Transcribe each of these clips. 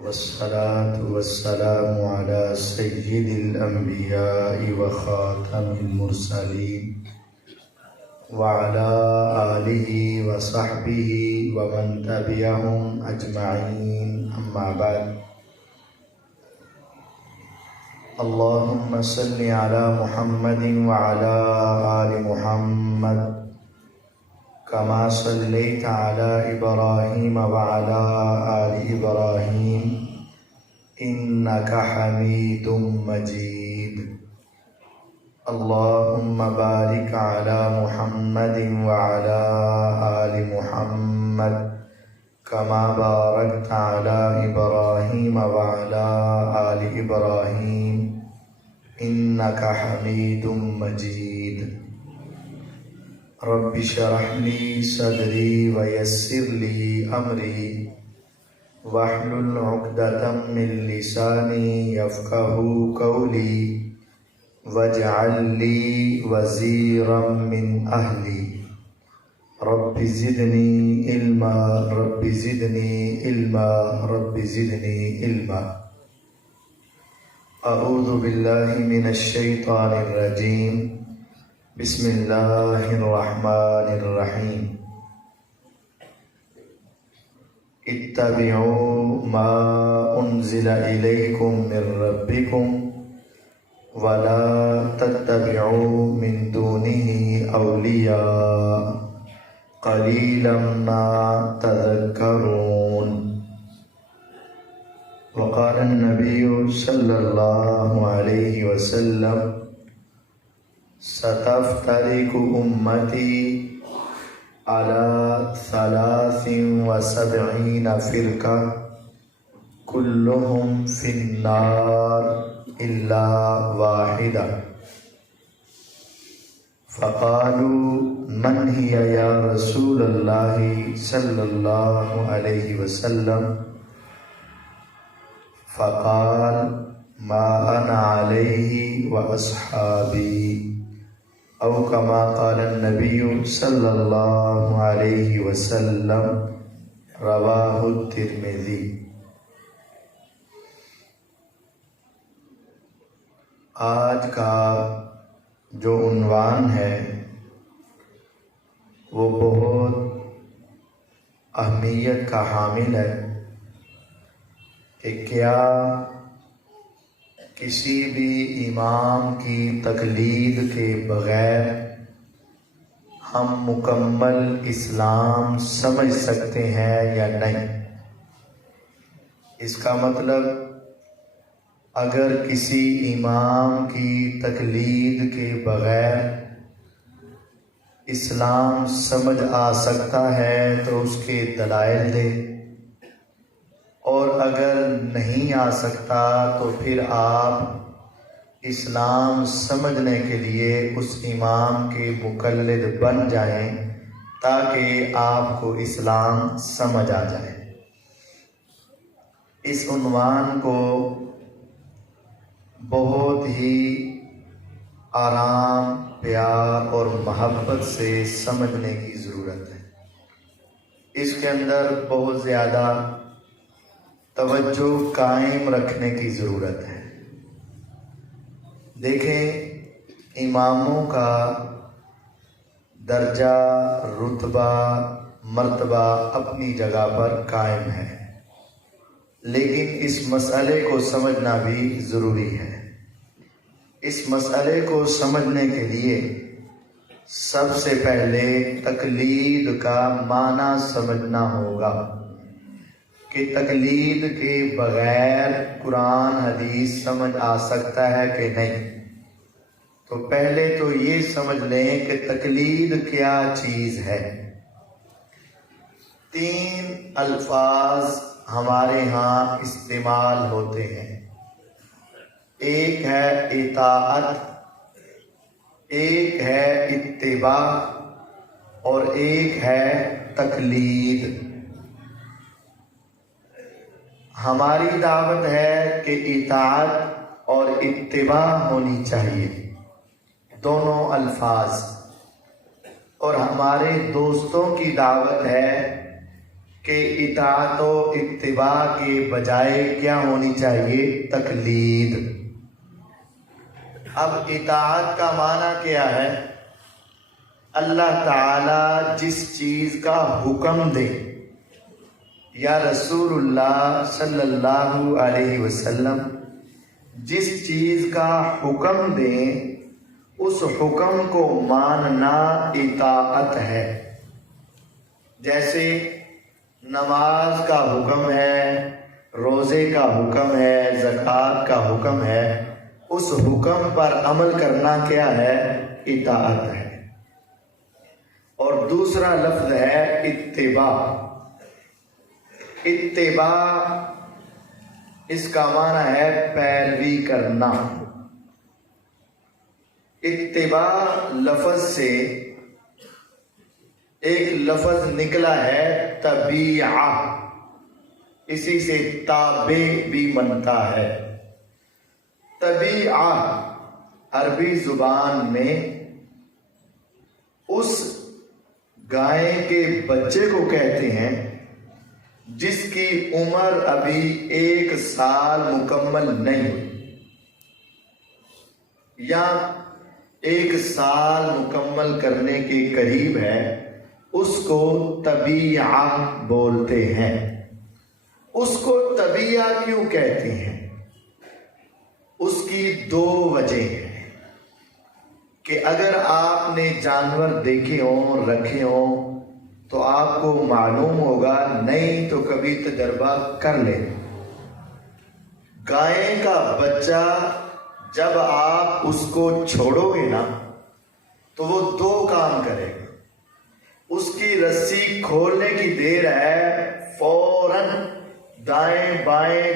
والصلاة والسلام على سيد الأنبياء وخاتم المرسلين وعلى آله وصحبه ومن تبعهم أجمعين، أما بعد. اللهم صل على محمد وعلى آل محمد كما صليت على إبراهيم وعلى آل إبراهيم إنك حميد مجيد. اللهم بارك على محمد وعلى آل محمد كما باركت على إبراهيم وعلى آل إبراهيم إنك حميد مجيد. رب اشرح لي صدري ويسر لي أمري واحلل عقدة من لساني يفقهوا قولي واجعل لي وزيرا من أهلي رب زدني علما رب زدني علما رب زدني علما. أعوذ بالله من الشيطان الرجيم. بسم اللہ الرحمن الرحیم. اتبعوا ما انزل الیکم من ربکم ولا تتبعوا من دونه اولیاء قلیلا ما تذکرون. وقال النبی صلی اللہ علیہ وسلم ستفترق امتی على 73 فرقہ كلهم في النار الا واحدہ. فقالوا من هي یا رسول اللہ صلی اللہ علیہ وسلم؟ فقال ما انا علیہ واصحابی، او کما قال النبی صلی اللہ علیہ وسلم. رواہ الترمذی. آج کا جو عنوان ہے وہ بہت اہمیت کا حامل ہے کہ کیا کسی بھی امام کی تقلید کے بغیر ہم مکمل اسلام سمجھ سکتے ہیں یا نہیں؟ اس کا مطلب اگر کسی امام کی تقلید کے بغیر اسلام سمجھ آ سکتا ہے تو اس کے دلائل دے، اور اگر نہیں آ سکتا تو پھر آپ اسلام سمجھنے کے لیے اس امام کے مقلد بن جائیں تاکہ آپ کو اسلام سمجھ آ جائے. اس عنوان کو بہت ہی آرام، پیار اور محبت سے سمجھنے کی ضرورت ہے. اس کے اندر بہت زیادہ توجہ قائم رکھنے کی ضرورت ہے. دیکھیں، اماموں کا درجہ، رتبہ، مرتبہ اپنی جگہ پر قائم ہے، لیکن اس مسئلے کو سمجھنا بھی ضروری ہے. اس مسئلے کو سمجھنے کے لیے سب سے پہلے تقلید کا معنی سمجھنا ہوگا کہ تقلید کے بغیر قرآن حدیث سمجھ آ سکتا ہے کہ نہیں. تو پہلے تو یہ سمجھ لیں کہ تقلید کیا چیز ہے. 3 الفاظ ہمارے ہاں استعمال ہوتے ہیں. ایک ہے اطاعت، ایک ہے اتباع، اور ایک ہے تقلید. ہماری دعوت ہے کہ اطاعت اور اتباع ہونی چاہیے، دونوں الفاظ. اور ہمارے دوستوں کی دعوت ہے کہ اطاعت و اتباع کے بجائے کیا ہونی چاہیے؟ تقلید۔ اب اطاعت کا معنی کیا ہے؟ اللہ تعالی جس چیز کا حکم دے یا رسول اللہ صلی اللہ علیہ وسلم جس چیز کا حکم دیں اس حکم کو ماننا اطاعت ہے۔ جیسے نماز کا حکم ہے، روزے کا حکم ہے، زکوٰۃ کا حکم ہے، اس حکم پر عمل کرنا کیا ہے؟ اطاعت ہے۔ اور دوسرا لفظ ہے اتباع۔ اتباع اس کا معنی ہے پیروی کرنا۔ اتباع لفظ سے ایک لفظ نکلا ہے تبیعہ، اسی سے تابع بھی بنتا ہے۔ تبیعہ عربی زبان میں اس گائے کے بچے کو کہتے ہیں جس کی عمر ابھی 1 سال مکمل نہیں ہوئی، یا 1 سال مکمل کرنے کے قریب ہے، اس کو تبیعہ بولتے ہیں۔ اس کو تبیعہ کیوں کہتے ہیں؟ اس کی 2 وجہ ہیں کہ اگر آپ نے جانور دیکھے ہوں، رکھے ہوں، تو آپ کو معلوم ہوگا، نہیں تو کبھی تجربہ کر لیں۔ گائے کا بچہ جب آپ اس کو چھوڑو گے نا تو وہ 2 کام کرے گا۔ اس کی رسی کھولنے کی دیر ہے، فوراً دائیں بائیں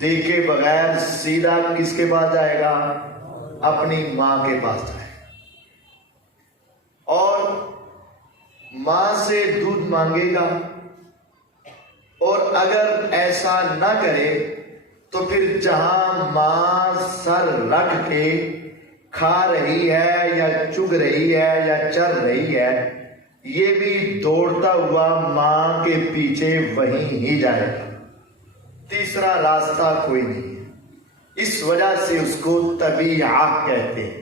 دیکھے بغیر سیدھا کس کے پاس جائے گا؟ اپنی ماں کے پاس جائے گا، اور ماں سے دودھ مانگے گا۔ اور اگر ایسا نہ کرے تو پھر جہاں ماں سر رکھ کے کھا رہی ہے یا چگ رہی ہے یا چر رہی ہے، یہ بھی دوڑتا ہوا ماں کے پیچھے وہیں ہی جائے گا، تیسرا راستہ کوئی نہیں ہے۔ اس وجہ سے اس کو تبیعہ کہتے ہیں۔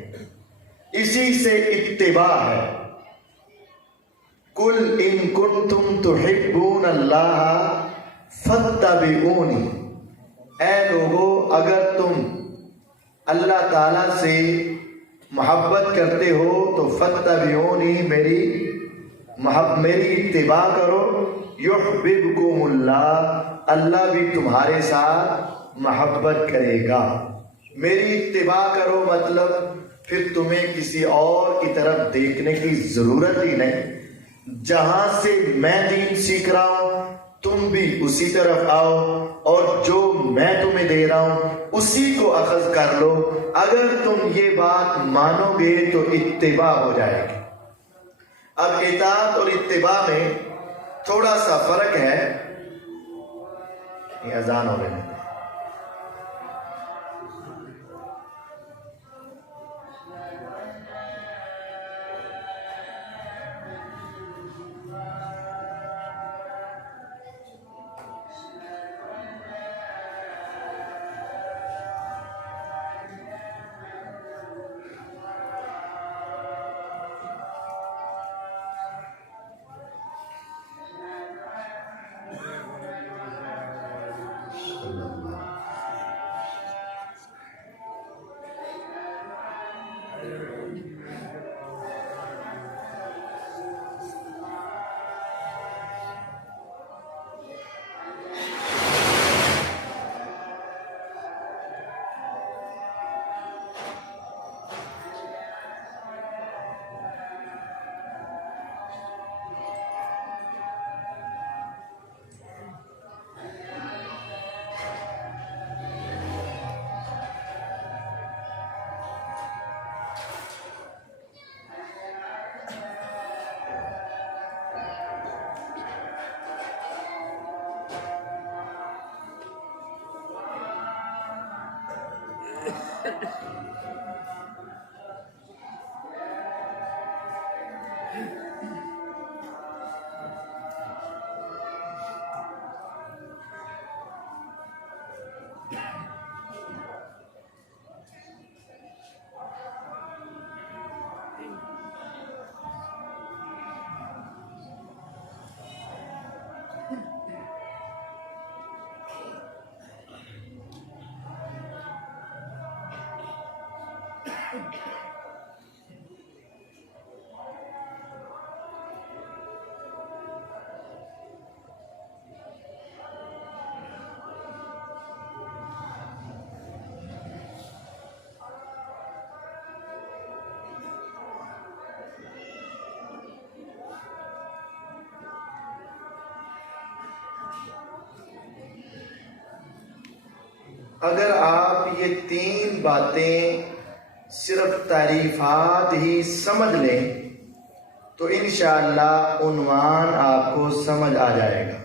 اسی سے اتباع ہے۔ قُلْ إِن كُنتُمْ تُحِبُّونَ اللَّهَ فَاتَّبِعُونِی، اے لوگو اگر تم اللہ تعالیٰ سے محبت کرتے ہو تو فَاتَّبِعُونِی، میری اتباع کرو، یحببکم اللہ، اللہ بھی تمہارے ساتھ محبت کرے گا۔ میری اتباع کرو مطلب پھر تمہیں کسی اور کی طرف دیکھنے کی ضرورت ہی نہیں۔ جہاں سے میں دین سیکھ رہا ہوں تم بھی اسی طرف آؤ، اور جو میں تمہیں دے رہا ہوں اسی کو اخذ کر لو۔ اگر تم یہ بات مانو گے تو اتباع ہو جائے گی۔ اب اطاعت اور اتباع میں تھوڑا سا فرق ہے۔ یہ اذان ہو رہی ہے۔ اگر آپ یہ 3 باتیں صرف تعریفات ہی سمجھ لیں تو انشاءاللہ عنوان آپ کو سمجھ آ جائے گا۔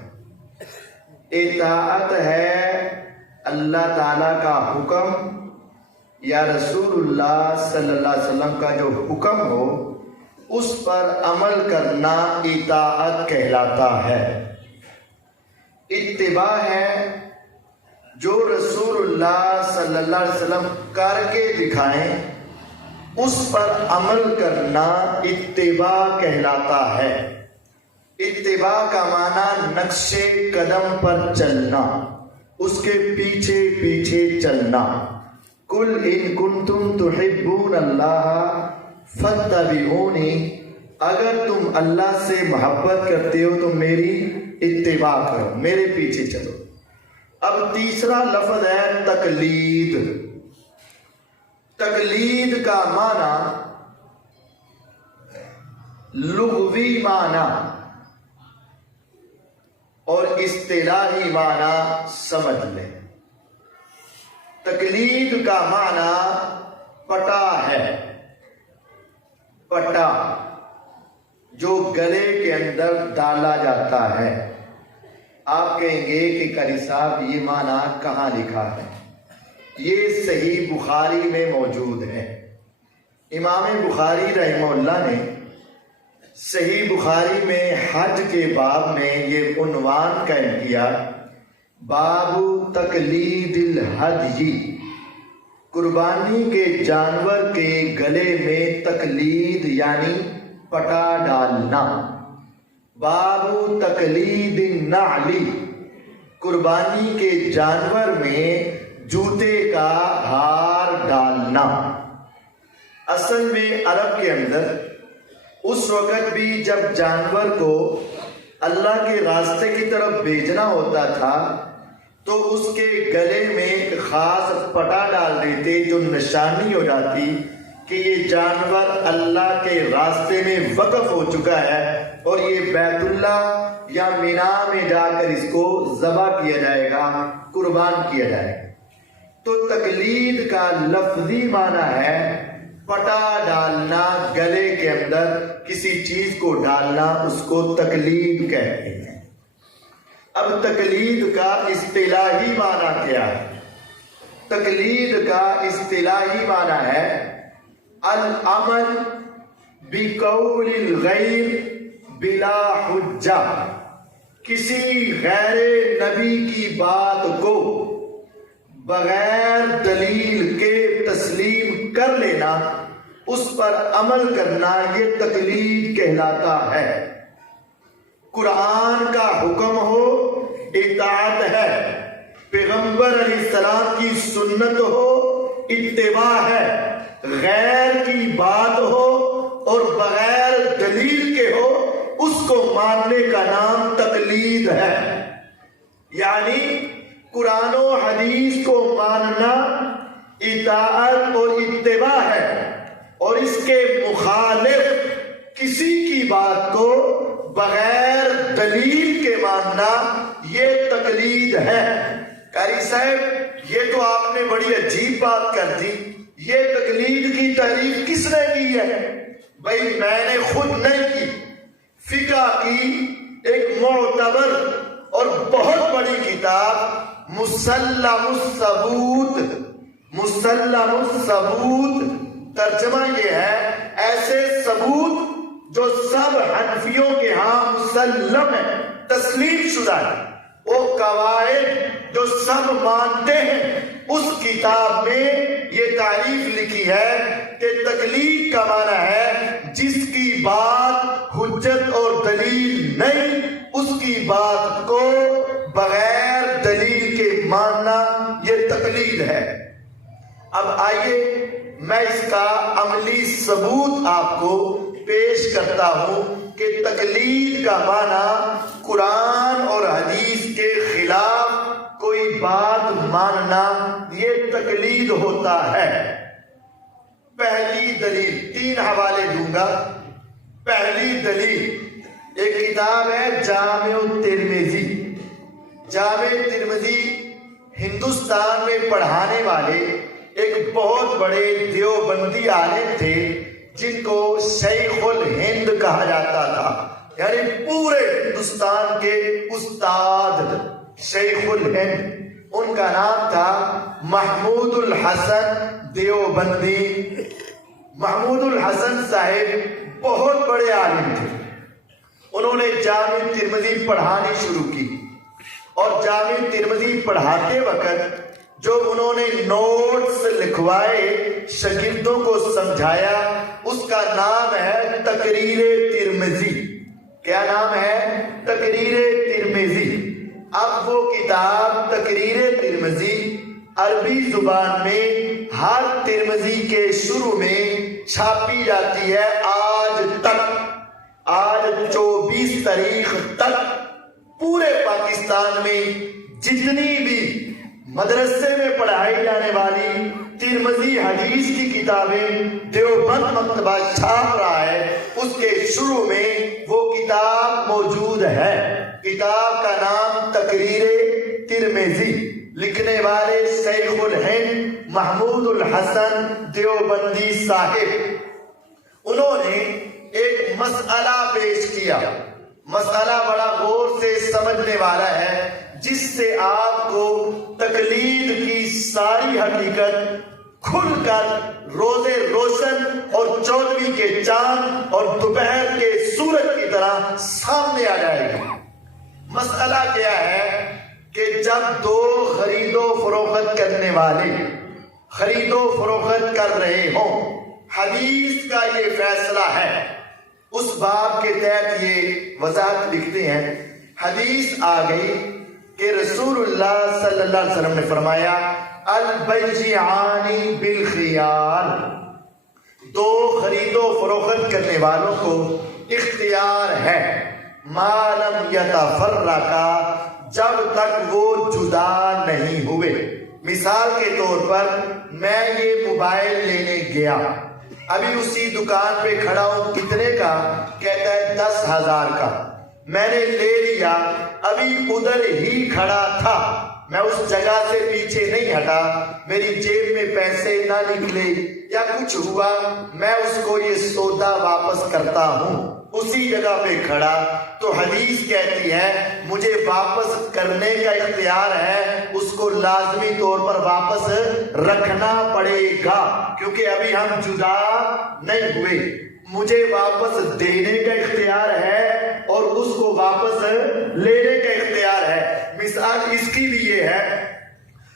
اطاعت ہے اللہ تعالیٰ کا حکم یا رسول اللہ صلی اللہ علیہ وسلم کا جو حکم ہو اس پر عمل کرنا اطاعت کہلاتا ہے۔ اتباع ہے جو رسول اللہ صلی اللہ علیہ وسلم کر کے دکھائیں اس پر عمل کرنا اتباع کہلاتا ہے۔ اتباع کا معنی نقش قدم پر چلنا، اس کے پیچھے پیچھے چلنا۔ قل ان کنتم تحبون اللہ فاتبعونی، اگر تم اللہ سے محبت کرتے ہو تو میری اتباع کرو، میرے پیچھے چلو۔ اب تیسرا لفظ ہے تقلید۔ تقلید کا معنی لغوی معنی اور اصطلاحی معنی سمجھ لیں۔ تقلید کا معنی پٹا ہے، پٹا جو گلے کے اندر ڈالا جاتا ہے۔ آپ کہیں گے کہ قاری صاحب یہ معنی کہاں لکھا ہے؟ یہ صحیح بخاری میں موجود ہے۔ امام بخاری رحمہ اللہ نے صحیح بخاری میں حج کے باب میں یہ عنوان قائم کیا، باب تقلید الہدی، قربانی کے جانور کے گلے میں تقلید یعنی پٹا ڈالنا۔ باب تقلید النعل، قربانی کے جانور میں جوتے کا ہار ڈالنا۔ اصل میں عرب کے اندر اس وقت بھی جب جانور کو اللہ کے راستے کی طرف بھیجنا ہوتا تھا تو اس کے گلے میں ایک خاص پٹا ڈال دیتے جو نشانی ہو جاتی کہ یہ جانور اللہ کے راستے میں وقف ہو چکا ہے اور یہ بیت اللہ یا مینا میں جا کر اس کو ذبح کیا جائے گا، قربان کیا جائے گا۔ تو تقلید کا لفظی معنی ہے پٹا ڈالنا، گلے کے اندر کسی چیز کو ڈالنا، اس کو تقلید کہتے ہیں۔ اب تقلید کا اصطلاحی معنی کیا ہے؟ تقلید کا اصطلاحی معنی ہے العمل بقول الغیر بلا حجہ، کسی غیر نبی کی بات کو بغیر دلیل کے تسلیم کر لینا، اس پر عمل کرنا، یہ تقلید کہلاتا ہے۔ قرآن کا حکم ہو اطاعت ہے، پیغمبر علیہ السلام کی سنت ہو اتباع ہے، غیر کی بات ہو اور بغیر دلیل کے ہو اس کو ماننے کا نام تقلید ہے۔ یعنی قرآن و حدیث کو ماننا اطاعت اور اتباع ہے، اور اس کے مخالف کسی کی بات کو بغیر دلیل کے ماننا یہ تقلید ہے۔ قاری صاحب یہ تو آپ نے بڑی عجیب بات کر دی، یہ تقلید کی تعریف کس نے کی ہے؟ بھائی میں نے خود نہیں کی، فقہ کی ایک معتبر اور بہت بڑی کتاب مسلم الثبوت، مسلم الثبوت ترجمہ یہ ہے ایسے ثبوت جو سب حنفیوں کے ہاں مسلم ہے، تسلیم شدہ ہے، وہ قواعد جو سب مانتے ہیں، اس کتاب میں یہ تعریف لکھی ہے کہ تقلید کا معنی ہے جس کی بات حجت اور دلیل نہیں، اس کی بات کو بغیر دلیل کے ماننا یہ تقلید ہے۔ اب آئیے میں اس کا عملی ثبوت آپ کو پیش کرتا ہوں کہ تقلید کا معنی قرآن اور حدیث کے خلاف کوئی بات ماننا، یہ تقلید ہوتا ہے۔ پہلی دلیل، 3 حوالے دوں گا۔ پہلی دلیل ایک کتاب ہے جامع الترمذی۔ جامع ترمذی ہندوستان میں پڑھانے والے ایک بہت بڑے دیوبندی عالم تھے جن کو شیخ الہند کہا جاتا تھا، یعنی پورے ہندوستان کے استاد شیخ الہند۔ ان کا نام تھا محمود الحسن دیوبندی۔ محمود الحسن صاحب بہت بڑے عالم تھے۔ انہوں نے جامع ترمذی پڑھانی شروع کی، اور جامع ترمذی پڑھاتے وقت جو انہوں نے نوٹس لکھوائے، شاگردوں کو سمجھایا، اس کا نام ہے تقریر ترمذی۔ کیا نام ہے؟ تقریر ترمذی۔ اب وہ کتاب تقریر ترمذی عربی زبان میں ہر ترمذی کے شروع میں چھاپی جاتی ہے آج تک۔ آج 24 تاریخ تک پورے پاکستان میں جتنی بھی مدرسے میں پڑھائی جانے والی ترمذی حدیث کی کتابیں دیوبند مکتبہ چھاپ رہا ہے، اس کے شروع میں وہ کتاب موجود ہے۔ کتاب کا نام تقریر ترمذی، لکھنے والے شیخ الہند محمود الحسن دیوبندی صاحب۔ انہوں نے ایک مسئلہ پیش کیا، مسئلہ بڑا غور سے سمجھنے والا ہے، جس سے آپ کو تقلید کی ساری حقیقت کھل کر روز روشن اور 14ویں کے چاند اور دوپہر کے سورج کی طرح سامنے آ جائے گی۔ مسئلہ کیا ہے کہ جب 2 خرید و فروخت کرنے والے خرید و فروخت کر رہے ہوں، حدیث کا یہ فیصلہ ہے۔ اس باب کے تحت یہ وضاحت لکھتے ہیں، حدیث آ گئی کہ رسول اللہ صلی اللہ علیہ وسلم نے فرمایا البیعان بالخیار، 2 خرید و فروخت کرنے والوں کو اختیار ہے، ما لم یتفرقا، جب تک وہ جدا نہیں ہوئے۔ مثال کے طور پر میں یہ موبائل لینے گیا، ابھی اسی دکان پہ کھڑا ہوں، کتنے کا؟ کہتا ہے 10,000 کا۔ میں نے لے لیا، ابھی ادھر ہی کھڑا تھا، میں اس جگہ سے پیچھے نہیں ہٹا، میری جیب میں پیسے نہ نکلے یا کچھ ہوا، میں اس کو یہ سودا واپس کرتا ہوں اسی جگہ پہ کھڑا، تو حدیث کہتی ہے مجھے واپس کرنے کا اختیار ہے، اس کو لازمی طور پر واپس رکھنا پڑے گا، کیونکہ ابھی ہم جدا نہیں ہوئے۔ مجھے واپس دینے کا اختیار ہے اور اس کو واپس لینے کا اختیار ہے۔ مثال اس کی بھی یہ ہے،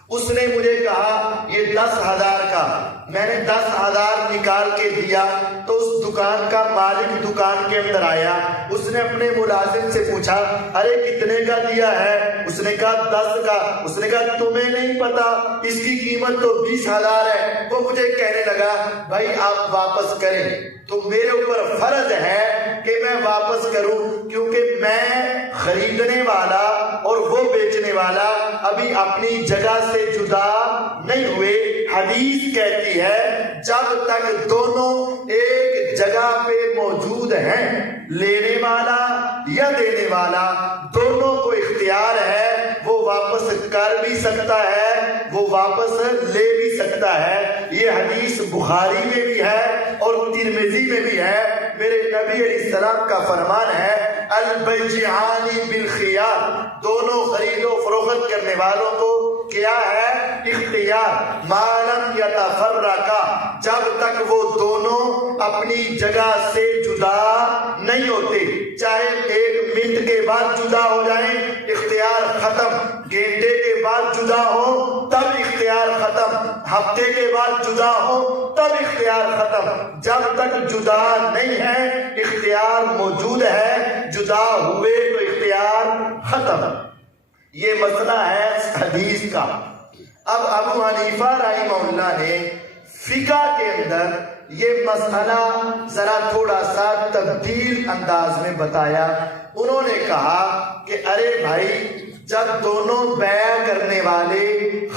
اس نے مجھے کہا یہ 10,000 کا، میں نے 10,000 نکال کے دیا، تو اس دکان کا مالک دکان کے اندر آیا، اس نے اپنے ملازم سے پوچھا ارے کتنے کا دیا ہے؟ اس نے کہا 10 کا۔ اس نے کہا تمہیں نہیں پتا اس کی قیمت تو 20,000 ہے۔ وہ مجھے کہنے لگا بھائی آپ واپس کریں، تو میرے اوپر فرض ہے کہ میں واپس کروں، کیونکہ میں خریدنے والا اور وہ بیچنے والا ابھی اپنی جگہ سے جدا نہیں ہوئے۔ حدیث کہتی ہے جب تک دونوں ایک جگہ پہ موجود ہیں، لینے والا یا دینے والا، دونوں کو اختیار ہے، وہ واپس کر بھی سکتا ہے، وہ واپس لے بھی سکتا ہے۔ یہ حدیث بخاری میں بھی ہے اور ترمذی میں بھی ہے۔ میرے نبی علیہ السلام کا فرمان ہے البیعان بالخیار، دونوں خرید و فروخت کرنے والوں کو کیا ہے؟ اختیار، ما لم یتفرقا، جب تک وہ دونوں اپنی جگہ سے جدا نہیں ہوتے، چاہے 1 منٹ کے بعد جدا ہو جائیں اختیار ختم، گھنٹے کے بعد جدا ہو تب اختیار ختم، ہفتے کے بعد جدا ہو تب اختیار ختم، جب تک جدا نہیں ہے اختیار موجود ہے، جدا ہوئے تو اختیار ختم۔ یہ مسئلہ ہے حدیث کا۔ اب ابو حنیفہ رحمہ اللہ نے فقہ کے اندر یہ مسئلہ ذرا تھوڑا سا تبدیل انداز میں بتایا. انہوں نے کہا کہ ارے بھائی جب دونوں بیع کرنے والے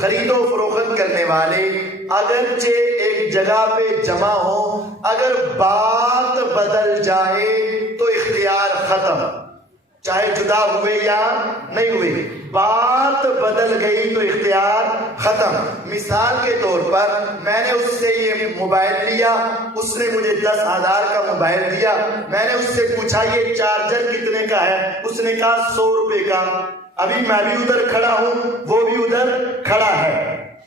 خرید و فروخت کرنے والے اگرچہ ایک جگہ پہ جمع ہوں، اگر بات بدل جائے تو اختیار ختم، چاہے جدا ہوئے یا نہیں ہوئے، بات بدل گئی تو اختیار ختم. مثال کے طور پر میں نے اس سے یہ موبائل لیا، اس نے مجھے 10,000 کا موبائل دیا. میں نے اس سے پوچھا یہ چارجر کتنے کا ہے؟ اس نے کہا 100 روپے کا. ابھی میں بھی ادھر کھڑا ہوں، وہ بھی ادھر کھڑا ہے.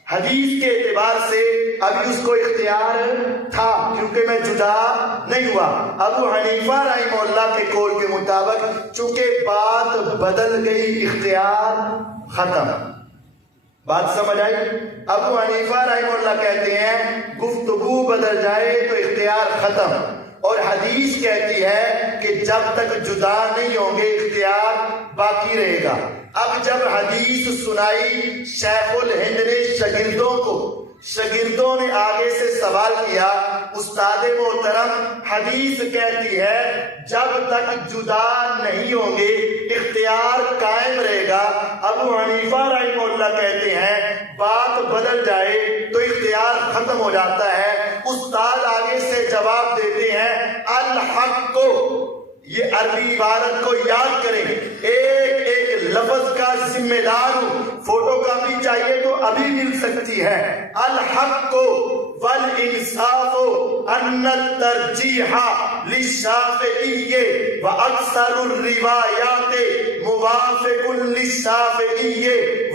حدیث کے اعتبار سے ابھی اس کو اختیار تھا کیونکہ میں جدا نہیں ہوا. ابو حنیفہ رحمہ اللہ کے قول کے مطابق چونکہ بات بدل گئی اختیار ختم. بات سمجھ آئی؟ ابو حنیفہ رحمہ اللہ کہتے ہیں گفتگو بدل جائے تو اختیار ختم، اور حدیث کہتی ہے کہ جب تک جدا نہیں ہوں گے اختیار باقی رہے گا. اب جب حدیث سنائی شیخ الہند نے شاگردوں نے آگے سے سوال کیا، استاد محترم حدیث کہتی ہے جب تک جدا نہیں ہوں گے اختیار قائم رہے گا. ابو حنیفہ رحمہ اللہ کہتے ہیں بات بدل جائے تو اختیار ختم ہو جاتا ہے. استاد آگے سے جواب دیتے ہیں الحق کو، یہ عربی عبارت کو یاد کریں، ایک ایک لفظ کا ذمہ دار ہوں. فوٹو کاپی چاہیے تو ابھی مل سکتی ہے. الحق کو والانصاف ان الترجیح للشافعی واکثر الروایات موافق للشافعی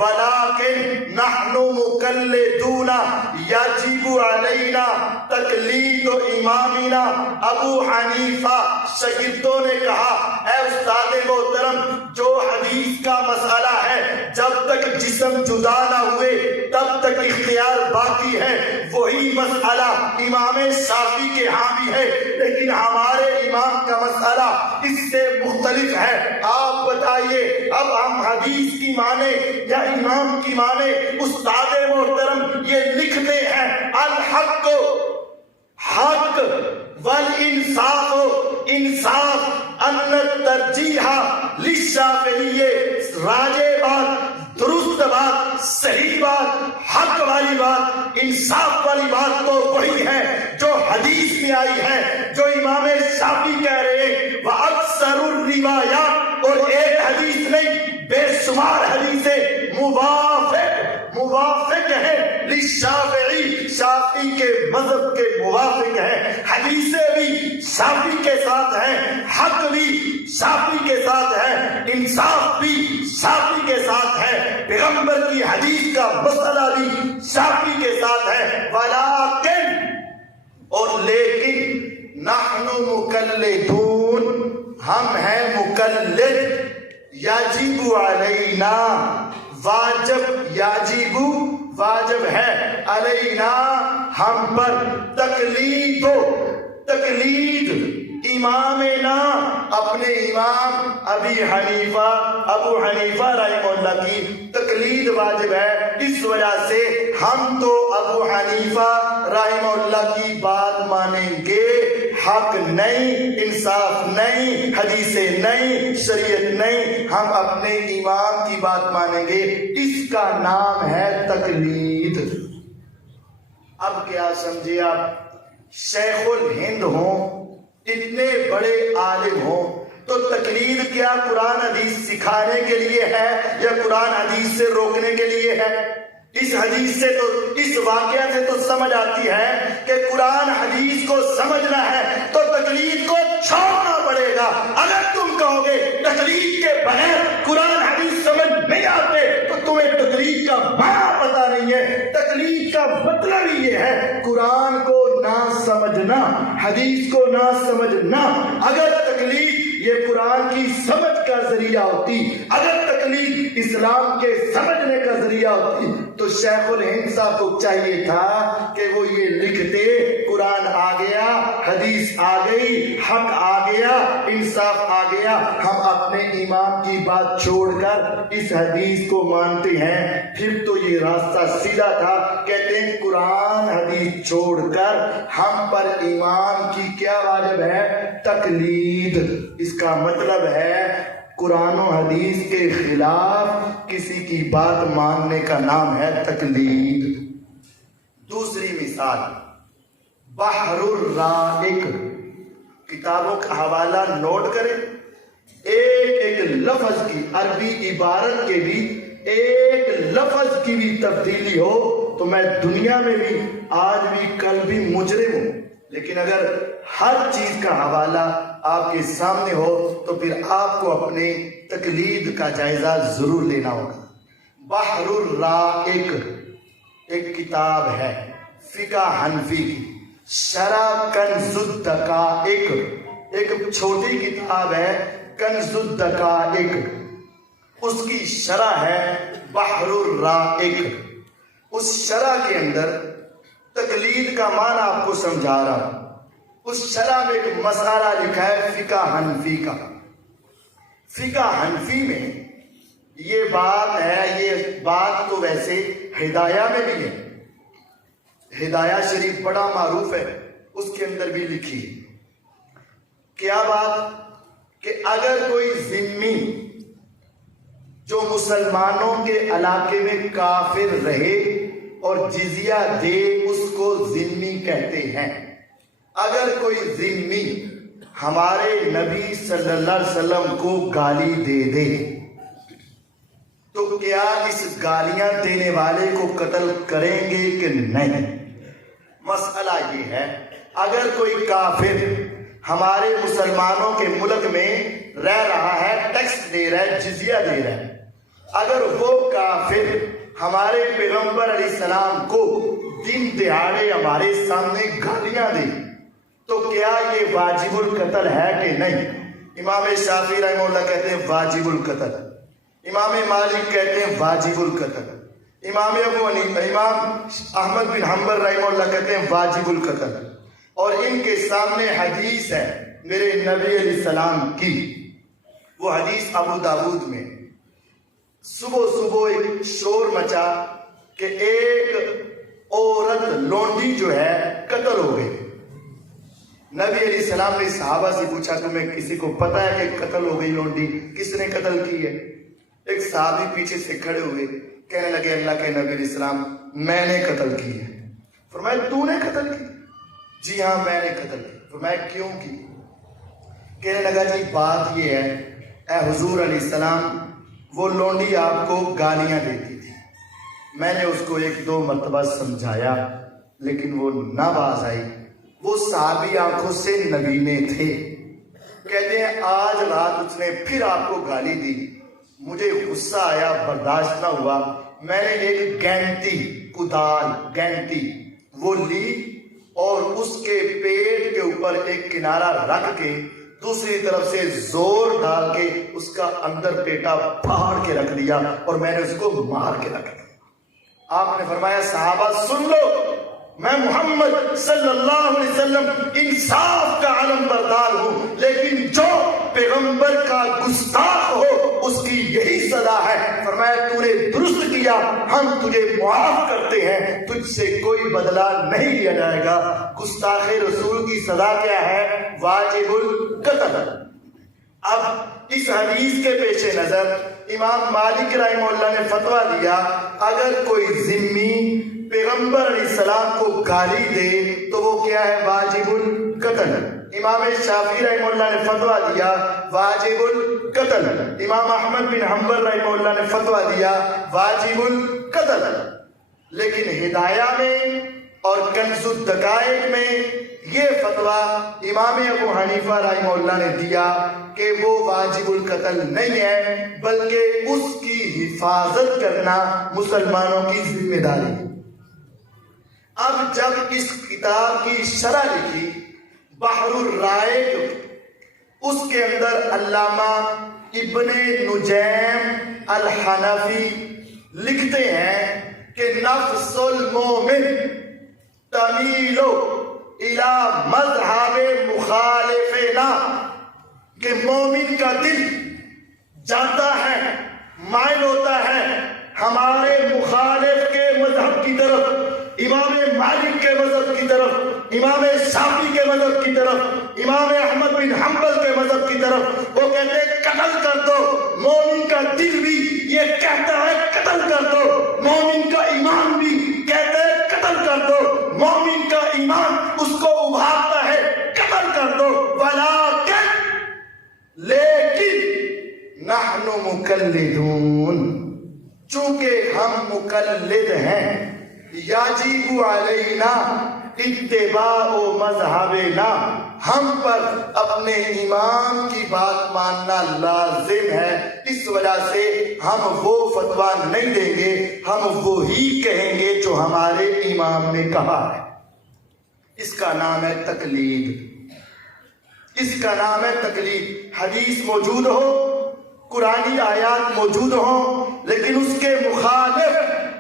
ولكن نحن مقلدون یجب علینا تقلید امامنا. ابو حنیفہ شاگردوں نے کہا اے استاد محترم جو حدیث کا مسئلہ ہے جب تک جسم جدا نہ ہوئے تب تک اختیار باقی ہے، وہی مسئلہ امام شافعی کے ہاں بھی ہے، لیکن ہمارے امام کا مسئلہ اس سے مختلف ہے. آپ بتائیے اب ہم حدیث کی مانے یا امام کی مانے؟ استاد محترم یہ لکھتے ہیں الحق کو، حق والانصاف، انصاف، ان الترجیح للشافعی، راجع بات، درست بات، صحیح بات، حق والی بات، انصاف والی بات تو وہی ہے جو حدیث میں آئی ہے، جو امام شافعی کہہ رہے ہیں وَأَكْثَرُ الرِّوَایَاتِ، اور ایک حدیث نہیں بے شمار حدیثیں موافق ہے للشافعی، شافعی کے مذہب کے موافق ہے. حدیثیں بھی شافعی کے ساتھ ہیں، حق بھی شافعی کے ساتھ ہے، انصاف بھی شافعی کے ساتھ ہے، پیغمبر کی حدیث کا مسئلہ بھی شافعی کے ساتھ ہے. ولیکن، اور لیکن، نحن مقلدون، ہم ہیں مقلد، یجب علینا، واجب، یجب واجب ہے، علینا ہم پر، تقلید امامنا، اپنے امام ابو حنیفہ رحمہ اللہ کی تقلید واجب ہے. اس وجہ سے ہم تو ابو حنیفہ رحمہ اللہ کی بات مانیں گے، حق نہیں، انصاف نہیں، حدیثیں نہیں، شریعت نہیں، ہم اپنے امام کی بات مانیں گے. اس کا نام ہے تقلید. اب کیا سمجھے آپ؟ شیخ الہند ہوں، اتنے بڑے عالم ہوں، تو تقلید کیا قرآن حدیث سکھانے کے لیے ہے یا قرآن حدیث سے روکنے کے لیے ہے؟ اس حدیث سے تو، اس واقعہ سے تو سمجھ آتی ہے کہ قرآن حدیث کو سمجھنا ہے تو تقلید کو چھوڑنا پڑے گا. اگر تم کہو گے تقلید کے بغیر قرآن حدیث سمجھ نہیں آتے تو تمہیں تقلید کا معنی پتہ نہیں ہے. تقلید کا مطلب ہی یہ ہے قرآن کو نہ سمجھنا، حدیث کو نہ سمجھنا. اگر تقلید یہ قرآن کی سمجھ کا ذریعہ ہوتی، اگر تقلید اسلام کے سمجھنے کا ذریعہ ہوتی تو شیخ الہند صاحب کو چاہیے تھا کہ وہ یہ لکھتے قرآن آ گیا، حدیث آ گئی، حق آ گیا، انصاف آ گیا، ہم اپنے امام کی بات چھوڑ کر اس حدیث کو مانتے ہیں، پھر تو یہ راستہ سیدھا تھا۔ کہتے ہیں قرآن حدیث چھوڑ کر ہم پر امام کی کیا واجب ہے؟ تقلید۔ اس کا مطلب ہے قرآن و حدیث کے خلاف کسی کی بات ماننے کا نام ہے تقلید۔ دوسری مثال بحر الرائق، کتابوں کا حوالہ نوٹ کریں، ایک ایک لفظ کی، عربی عبارت کے بھی ایک لفظ کی بھی تبدیلی ہو تو میں دنیا میں بھی آج بھی کل بھی مجرم ہوں، لیکن اگر ہر چیز کا حوالہ آپ کے سامنے ہو تو پھر آپ کو اپنے تقلید کا جائزہ ضرور لینا ہوگا۔ بحر الرائق ایک کتاب ہے فقہ حنفی کی، شرح کنز الدقائق ایک چھوٹی کتاب ہے کنز الدقائق، اس کی شرح ہے بحر الرائق۔ اس شرح کے اندر تقلید کا معنی آپ کو سمجھا رہا ہوں۔ اس شرح میں ایک مسئلہ لکھا ہے فقہ حنفی کا۔ فقہ حنفی میں یہ بات ہے، یہ بات تو ویسے ہدایہ میں بھی ہے، ہدایہ شریف بڑا معروف ہے، اس کے اندر بھی لکھی ہے۔ کیا بات؟ کہ اگر کوئی ذمی جو مسلمانوں کے علاقے میں کافر رہے اور جزیہ دے، اس کو ذمی کہتے ہیں۔ اگر کوئی ذمی ہمارے نبی صلی اللہ علیہ وسلم کو گالی دے دے تو کیا اس گالیاں دینے والے کو قتل کریں گے کہ نہیں؟ مسئلہ یہ ہے، اگر کوئی کافر ہمارے مسلمانوں کے ملک میں رہ رہا ہے، ٹیکس دے رہا ہے، جزیہ دے رہا ہے، اگر وہ کافر ہمارے پیغمبر علیہ السلام کو دن دہاڑے ہمارے سامنے گالیاں دے تو کیا یہ واجب القتل ہے کہ نہیں؟ امام شافعی رحمہ اللہ کہتے ہیں واجب القتل، امام مالک کہتے ہیں واجب القتل، امام ابو حنیفہ، امام احمد بن حنبل رحمہ اللہ کہتے ہیں واجب القتل، اور ان کے سامنے حدیث ہے میرے نبی علیہ السلام کی، وہ حدیث ابو داود میں۔ صبح صبح ایک شور مچا کہ ایک عورت لونڈی جو ہے قتل ہو گئی۔ نبی علیہ السلام نے صحابہ سے پوچھا تمہیں کسی کو پتا ہے کہ قتل ہو گئی لونڈی، کس نے قتل کی ہے؟ ایک صحابی پیچھے سے کھڑے ہوئے کہنے لگے اللہ کے نبی علیہ السلام میں نے قتل کی ہے۔ فرمایا تو نے قتل کی؟ جی ہاں میں نے قتل کی۔ فرمایا کیوں کی؟ کہنے لگا جی بات یہ ہے اے حضور علیہ السلام، وہ لونڈی آپ کو گالیاں دیتی تھی، میں نے اس کو ایک دو مرتبہ سمجھایا لیکن وہ نہ باز آئی، وہ صحابی آنکھوں سے نبینے تھے، کہتے ہیں آج رات اس نے پھر آپ کو گالی دی، مجھے غصہ آیا، برداشت نہ ہوا، میں نے ایک گینٹی کدال گینٹی وہ لی اور اس کے پیٹ کے اوپر ایک کنارہ رکھ کے دوسری طرف سے زور ڈال کے اس کا اندر پیٹا پھاڑ کے رکھ دیا اور میں نے اس کو مار کے رکھ دیا۔ آپ نے فرمایا صحابہ سن لو، میں محمد صلی اللہ علیہ وسلم انصاف کا علم بردار ہوں، لیکن جو پیغمبر کا گستاخ ہو اس کی یہی سزا ہے۔ فرمایا تو نے درست کیا، ہم تجھے معاف کرتے ہیں، تجھ سے کوئی بدلہ نہیں لیا جائے گا۔ گستاخ رسول کی سزا کیا ہے؟ واجب القتل۔ اب اس حدیث کے پیش نظر امام مالک رحمہ اللہ نے فتویٰ دیا اگر کوئی ذمی پیغمبر علیہ السلام کو گالی دے تو وہ کیا ہے؟ واجب القتل۔ امام شافعی رحمہ اللہ نے فتویٰ دیا واجب القتل، امام احمد بن حنبل رحمہ اللہ نے فتویٰ دیا واجب القتل۔ لیکن ہدایہ میں اور کنز الدقائق میں یہ فتویٰ امام ابو حنیفہ رحمہ اللہ نے دیا کہ وہ واجب القتل نہیں ہے، بلکہ اس کی حفاظت کرنا مسلمانوں کی ذمہ داری ہے۔ اب جب اس کتاب کی شرح لکھی بحر الرائق، اس کے اندر علامہ ابن نجیم الحنفی لکھتے ہیں کہ نفس المومن تمیل الی مذہب مخالفنا، کہ مومن کا دل جاتا ہے، مائل ہوتا ہے ہمارے مخالف کے مذہب کی طرف، امام مالک کے مذہب کی طرف، امام شافعی کے مذہب کی طرف، امام احمد بن حنبل کے مذہب کی طرف۔ وہ کہتے ہیں قتل کر دو، مومن کا دل بھی یہ کہتا ہے قتل کر دو، مومن کا ایمان بھی کہتا ہے قتل کر دو، مومن کا ایمان اس کو ابھارتا ہے قتل کر دو۔ لیکن نحن مقلدون، چونکہ ہم مقلد ہیں، یجب علینا اتباع مذہبنا، ہم پر اپنے امام کی بات ماننا لازم ہے، اس وجہ سے ہم وہ فتویٰ نہیں دیں گے، ہم وہی کہیں گے جو ہمارے امام نے کہا ہے۔ اس کا نام ہے تقلید، اس کا نام ہے تقلید۔ حدیث موجود ہو، قرآنی آیات موجود ہوں، لیکن اس کے مخالف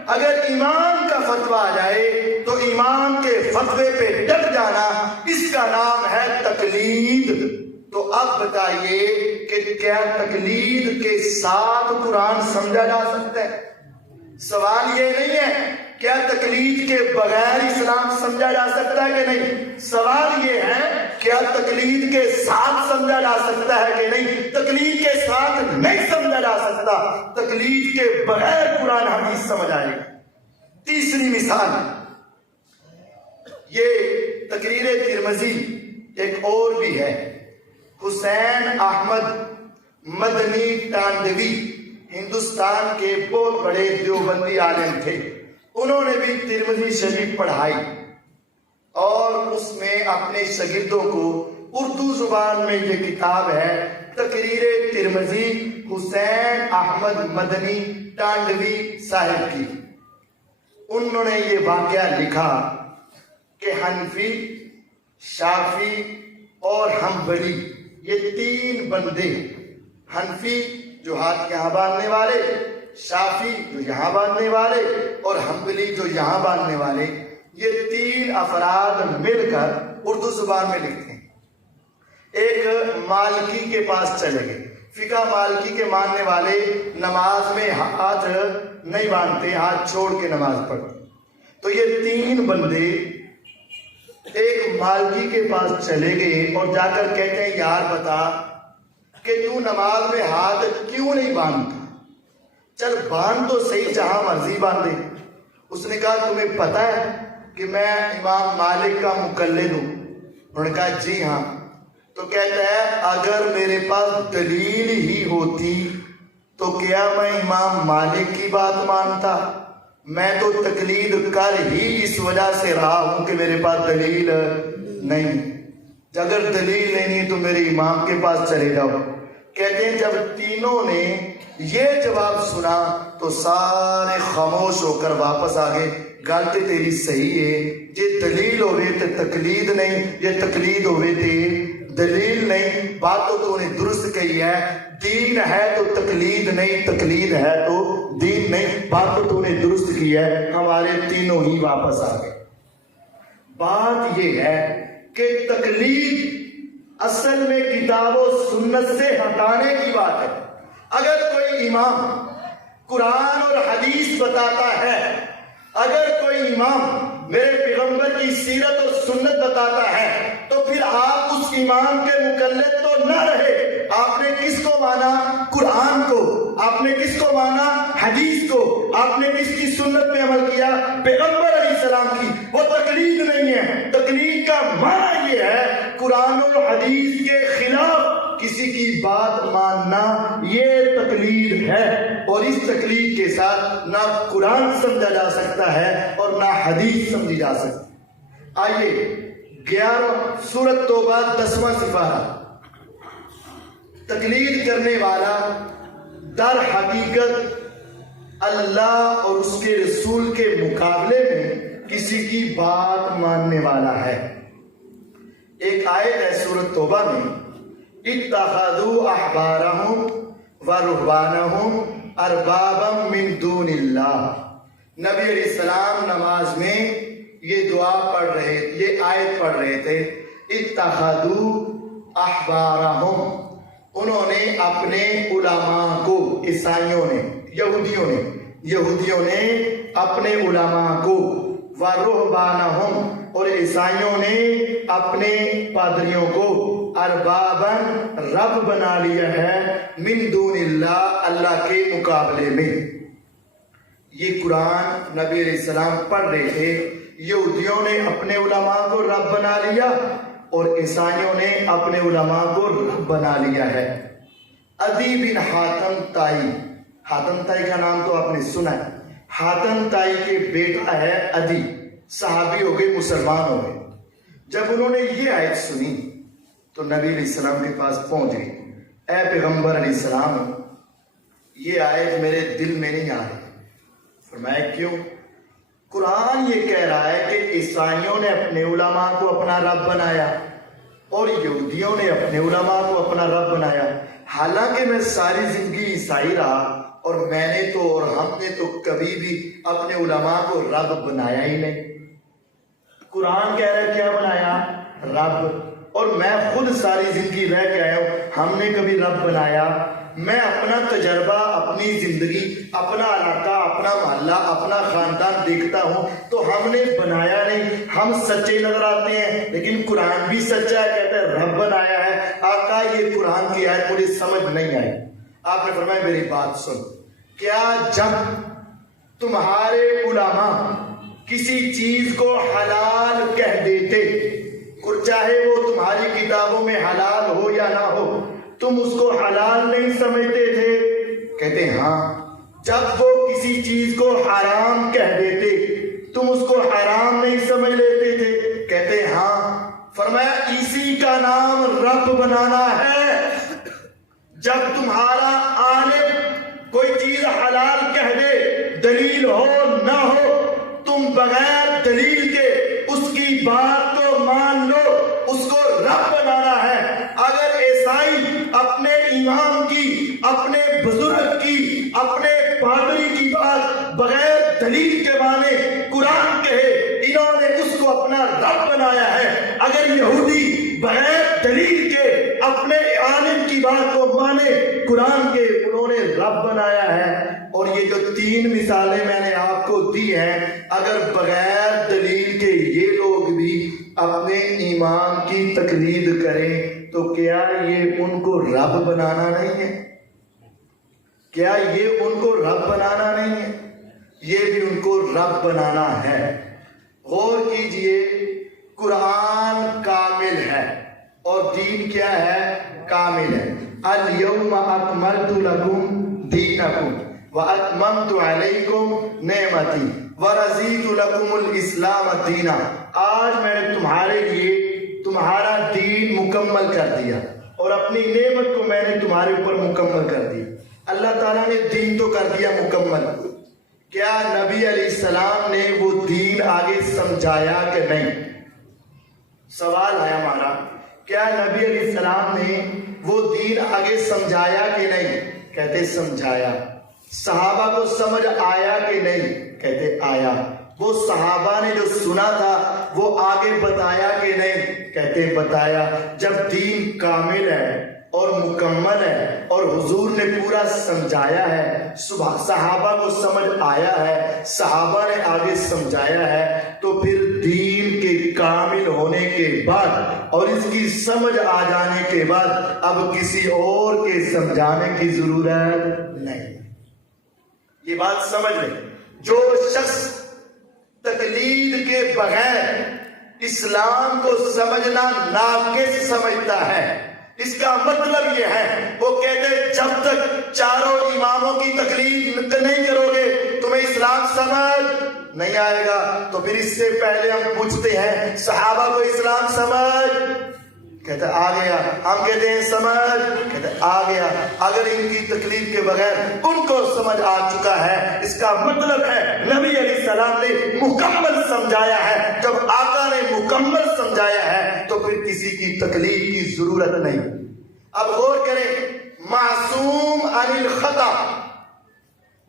اگر امام کا فتویٰ آ جائے تو امام کے فتوے پہ ڈٹ جانا، اس کا نام ہے تقلید۔ تو اب بتائیے کہ کیا تقلید کے ساتھ قرآن سمجھا جا سکتا ہے؟ سوال یہ نہیں ہے کیا تقلید کے بغیر اسلام سمجھا جا سکتا ہے کہ نہیں، سوال یہ ہے کیا تقلید کے ساتھ سمجھا جا سکتا ہے کہ نہیں۔ تقلید کے ساتھ نہیں سمجھا جا سکتا، تقلید کے بغیر قرآن حدیث سمجھ آئے گا۔ تیسری مثال، یہ تقریر ترمذی ایک اور بھی ہے۔ حسین احمد مدنی ٹانڈوی ہندوستان کے بہت بڑے دیوبندی عالم تھے، انہوں نے بھی ترمذی شریف پڑھائی اور اس میں اپنے شاگردوں کو اردو زبان میں یہ کتاب ہے تقریر ترمذی حسین احمد مدنی ٹانڈوی صاحب کی۔ انہوں نے یہ واقعہ لکھا کہ حنفی، شافعی اور حنبلی، یہ تین بندے، حنفی جو ہاتھ یہاں باندھنے والے، شافعی جو یہاں باندھنے والے اور حنبلی جو یہاں باندھنے والے، یہ تین افراد مل کر اردو زبان میں لکھتے ہیں۔ ایک مالکی کے پاس چلے گئے، فقہ مالکی کے ماننے والے نماز میں ہاتھ نہیں باندھتے، ہاتھ چھوڑ کے نماز پڑھتے۔ تو یہ تین بندے ایک مالکی کے پاس چلے گئے اور جا کر کہتے ہیں یار بتا کہ تو نماز میں ہاتھ کیوں نہیں باندھتا، چل باندھ تو صحیح، جہاں مرضی باندھے۔ اس نے کہا تمہیں پتہ ہے کہ میں امام مالک کا مقلد ہوں؟ انہوں نے کہا جی ہاں۔ تو کہتا ہے اگر میرے پاس دلیل ہی ہوتی تو کیا میں امام مالک کی بات مانتا؟ میں تو تقلید کر ہی اس وجہ سے رہا ہوں کہ میرے پاس دلیل نہیں۔ اگر دلیل نہیں تو میرے امام کے پاس چلے جاؤ۔ کہتے ہیں جب تینوں نے یہ جواب سنا تو سارے خاموش ہو کر واپس آ گئے۔ گل تے تیری صحیح ہے، یہ دلیل ہوئے تے تقلید نہیں، یہ تقلید ہوئے تے دلیل نہیں، بات تو نے درست کہی ہے، دین ہے تو تقلید نہیں، تقلید ہے تو دین نہیں، بات تو نے درست کی ہے۔ ہمارے تینوں ہی واپس آ گئے۔ بات یہ ہے کہ تقلید اصل میں کتاب و سنت سے ہٹانے کی بات ہے۔ اگر کوئی امام قرآن اور حدیث بتاتا ہے، اگر کوئی امام میرے پیغمبر کی سیرت اور سنت بتاتا ہے تو پھر آپ اس امام کے مقلد تو نہ رہے۔ آپ نے کس کو مانا؟ قرآن کو۔ آپ نے کس کو مانا؟ حدیث کو۔ آپ نے کس کی سنت پہ عمل کیا؟ پیغمبر علیہ السلام کی۔ وہ تقلید نہیں ہے۔ تقلید کا معنی یہ ہے قرآن اور حدیث کے خلاف کسی کی بات ماننا، یہ تقلید ہے۔ اور اس تقلید کے ساتھ نہ قرآن سمجھا جا سکتا ہے اور نہ حدیث سمجھی جا سکتی۔ آئیے 11 سورۃ توبہ 10واں سپارہ۔ تقلید کرنے والا در حقیقت اللہ اور اس کے رسول کے مقابلے میں کسی کی بات ماننے والا ہے۔ ایک آیت ہے سورۃ توبہ میں، اتخذوا احبارهم ورهبانهم اربابا من دون اللہ۔ نبی علیہ السلام نماز میں یہ دعا پڑھ رہے، یہ آیت پڑھ رہے تھے، اتخذوا احبارہم، انہوں نے اپنے علماء کو، عیسائیوں نے، یہودیوں نے اپنے علماء کو، ورہبانہم، اور عیسائیوں نے اپنے پادریوں کو، ارباباً، رب بنا لیا ہے، من دون اللہ، اللہ کے مقابلے میں۔ یہ قرآن نبی علیہ السلام پڑھ رہے تھے، یہودیوں نے اپنے علماء کو رب بنا لیا اور عیسائیوں نے اپنے علماء کو رب بنا لیا ہے۔ عدی بن حاتم طائی، حاتم طائی کا نام تو آپ نے سنا ہے، حاتم طائی کے بیٹا ہے عدی، صحابی ہو گئے، مسلمان ہو گئے۔ جب انہوں نے یہ آیت سنی تو نبی علیہ السلام کے پاس پہنچ گئے، اے پیغمبر علیہ السلام، یہ آیت میرے دل میں نہیں آ رہی۔ فرمایا کیوں؟ قرآن یہ کہہ رہا ہے کہ عیسائیوں نے اپنے علماء کو اپنا رب بنایا اور یہودیوں نے اپنے علماء کو اپنا رب بنایا، حالانکہ میں ساری زندگی عیسائی رہا اور میں نے تو اور ہم نے تو کبھی بھی اپنے علماء کو رب بنایا ہی نہیں۔ قرآن کہہ رہا ہے کیا بنایا؟ رب۔ اور میں خود ساری زندگی رہ کے آیا ہوں، ہم نے کبھی رب بنایا؟ میں اپنا تجربہ، اپنی زندگی، اپنا علاقہ، اپنا محلہ، اپنا خاندان دیکھتا ہوں تو ہم نے بنایا نہیں۔ ہم سچے نظر آتے ہیں لیکن قرآن بھی سچا ہے، کہتا ہے رب بنایا ہے۔ آقا یہ قرآن کی آیت مجھے سمجھ نہیں آئی۔ آپ نے فرمایا میری بات سن، کیا جب تمہارے علماء کسی چیز کو حلال کہہ دیتے، چاہے وہ تمہاری کتابوں میں حلال ہو یا نہ ہو، تم اس کو حلال نہیں سمجھتے تھے؟ کہتے ہیں ہاں۔ جب وہ کسی چیز کو حرام کہہ دیتے، تم اس کو حرام نہیں سمجھ لیتے تھے؟ کہتے ہیں ہاں۔ فرمایا اسی کا نام رب بنانا ہے۔ جب تمہارا عالم کوئی چیز حلال کہہ دے، دلیل ہو نہ ہو، تم بغیر دلیل کے اس کی بات کو مان لو، اس کو رب بنانا ہے۔ اگر عیسائی اپنے امام کی، اپنے بزرگ کی، اپنے پادری کی بات بغیر دلیل کے مانے، قرآن کہے انہوں نے اس کو اپنا رب بنایا ہے۔ اگر یہودی بغیر دلیل کے اپنے عالم کی بات کو مانے، قرآن کے انہوں نے رب بنایا ہے۔ اور یہ جو 3 مثالیں میں نے آپ کو دی ہیں، اگر بغیر دلیل کے یہ لوگ بھی اپنے امام کی تقلید کریں تو کیا یہ ان کو رب بنانا نہیں ہے؟ کیا یہ ان کو رب بنانا نہیں ہے؟ یہ بھی ان کو رب بنانا ہے۔ غور کیجئے، قرآن کامل ہے اور دین کیا ہے؟ کامل ہے۔ الیوم اکملت لکم دینکم واتممت علیکم نعمتی ورضیت لکم الاسلام دینا۔ آج میں نے تمہارے لیے تمہارا دین مکمل کر دیا اور اپنی نعمت کو میں نے تمہارے اوپر مکمل کر دیا۔ اللہ تعالیٰ نے دین تو کر دیا مکمل، کیا نبی علیہ السلام نے وہ دین آگے سمجھایا کہ نہیں؟ سوال ہے ہمارا، کیا نبی علیہ السلام نے وہ دین آگے سمجھایا کہ نہیں؟ کہتے سمجھایا۔ صحابہ کو سمجھ آیا کہ نہیں؟ کہتے آیا۔ وہ صحابہ نے جو سنا تھا وہ آگے بتایا کہ نہیں؟ کہتے بتایا۔ جب دین کامل ہے اور مکمل ہے اور حضور نے پورا سمجھایا ہے، صحابہ کو سمجھ آیا ہے، صحابہ نے آگے سمجھایا ہے، تو پھر دین کے کامل ہونے کے بعد اور اس کی سمجھ آ جانے کے بعد اب کسی اور کے سمجھانے کی ضرورت نہیں۔ یہ بات سمجھ لیں، جو شخص تقلید کے بغیر اسلام کو سمجھنا ناقص سمجھتا ہے، اس کا مطلب یہ ہے، وہ کہتے جب تک چاروں اماموں کی تقلید نہیں کرو گے تمہیں اسلام سمجھ نہیں آئے گا۔ تو پھر اس سے پہلے ہم پوچھتے ہیں صحابہ کو اسلام سمجھ؟ کہتے آ گیا۔ ہم کہتے ہیں سمجھ؟ کہتے آ گیا۔ اگر ان کی تقلید کے بغیر ان کو سمجھ آ چکا ہے، اس کا مطلب ہے نبی علیہ السلام نے مکمل سمجھایا ہے۔ جب آقا نے مکمل سمجھایا ہے تو پھر کسی کی تقلید کی ضرورت نہیں۔ اب غور کریں، معصوم عن الخطا،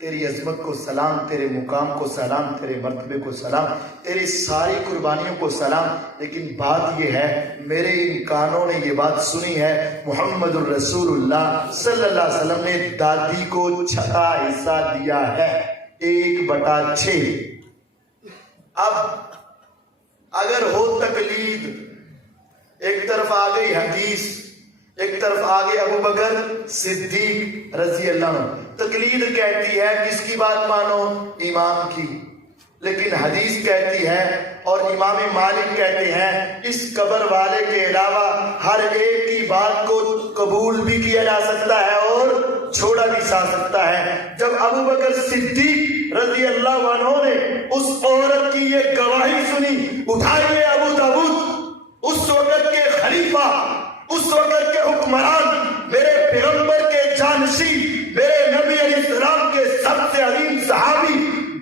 تیری عظمت کو سلام، تیرے مقام کو سلام، تیرے مرتبے کو سلام، تیری ساری قربانیوں کو سلام، لیکن بات یہ ہے میرے ان کانوں نے یہ بات سنی ہے محمد الرسول اللہ صلی اللہ علیہ وسلم نے دادی کو چھٹا حصہ دیا ہے 1/6۔ اب اگر ہو تقلید، ایک طرف آ گئی حدیث، ایک طرف آگے ابو بکر صدیق رضی اللہ عنہ، تقلید کہتی ہے کس کی بات مانو؟ امام کی، لیکن حدیث کہتی ہے اور امام مالک کہتے ہیں اس قبر والے کے علاوہ ہر ایک کی بات کو قبول بھی کیا جا سکتا ہے اور چھوڑا بھی جا سکتا ہے۔ جب ابو بکر صدیق رضی اللہ عنہ نے اس عورت کی یہ گواہی سنی، اٹھائیے ابو داؤد، اس وقت کے خلیفہ، اس وقت کے حکمران، میرے پیغمبر کے جانشین، میرے نبی علیہ السلام کے سب سے عظیم صحابی،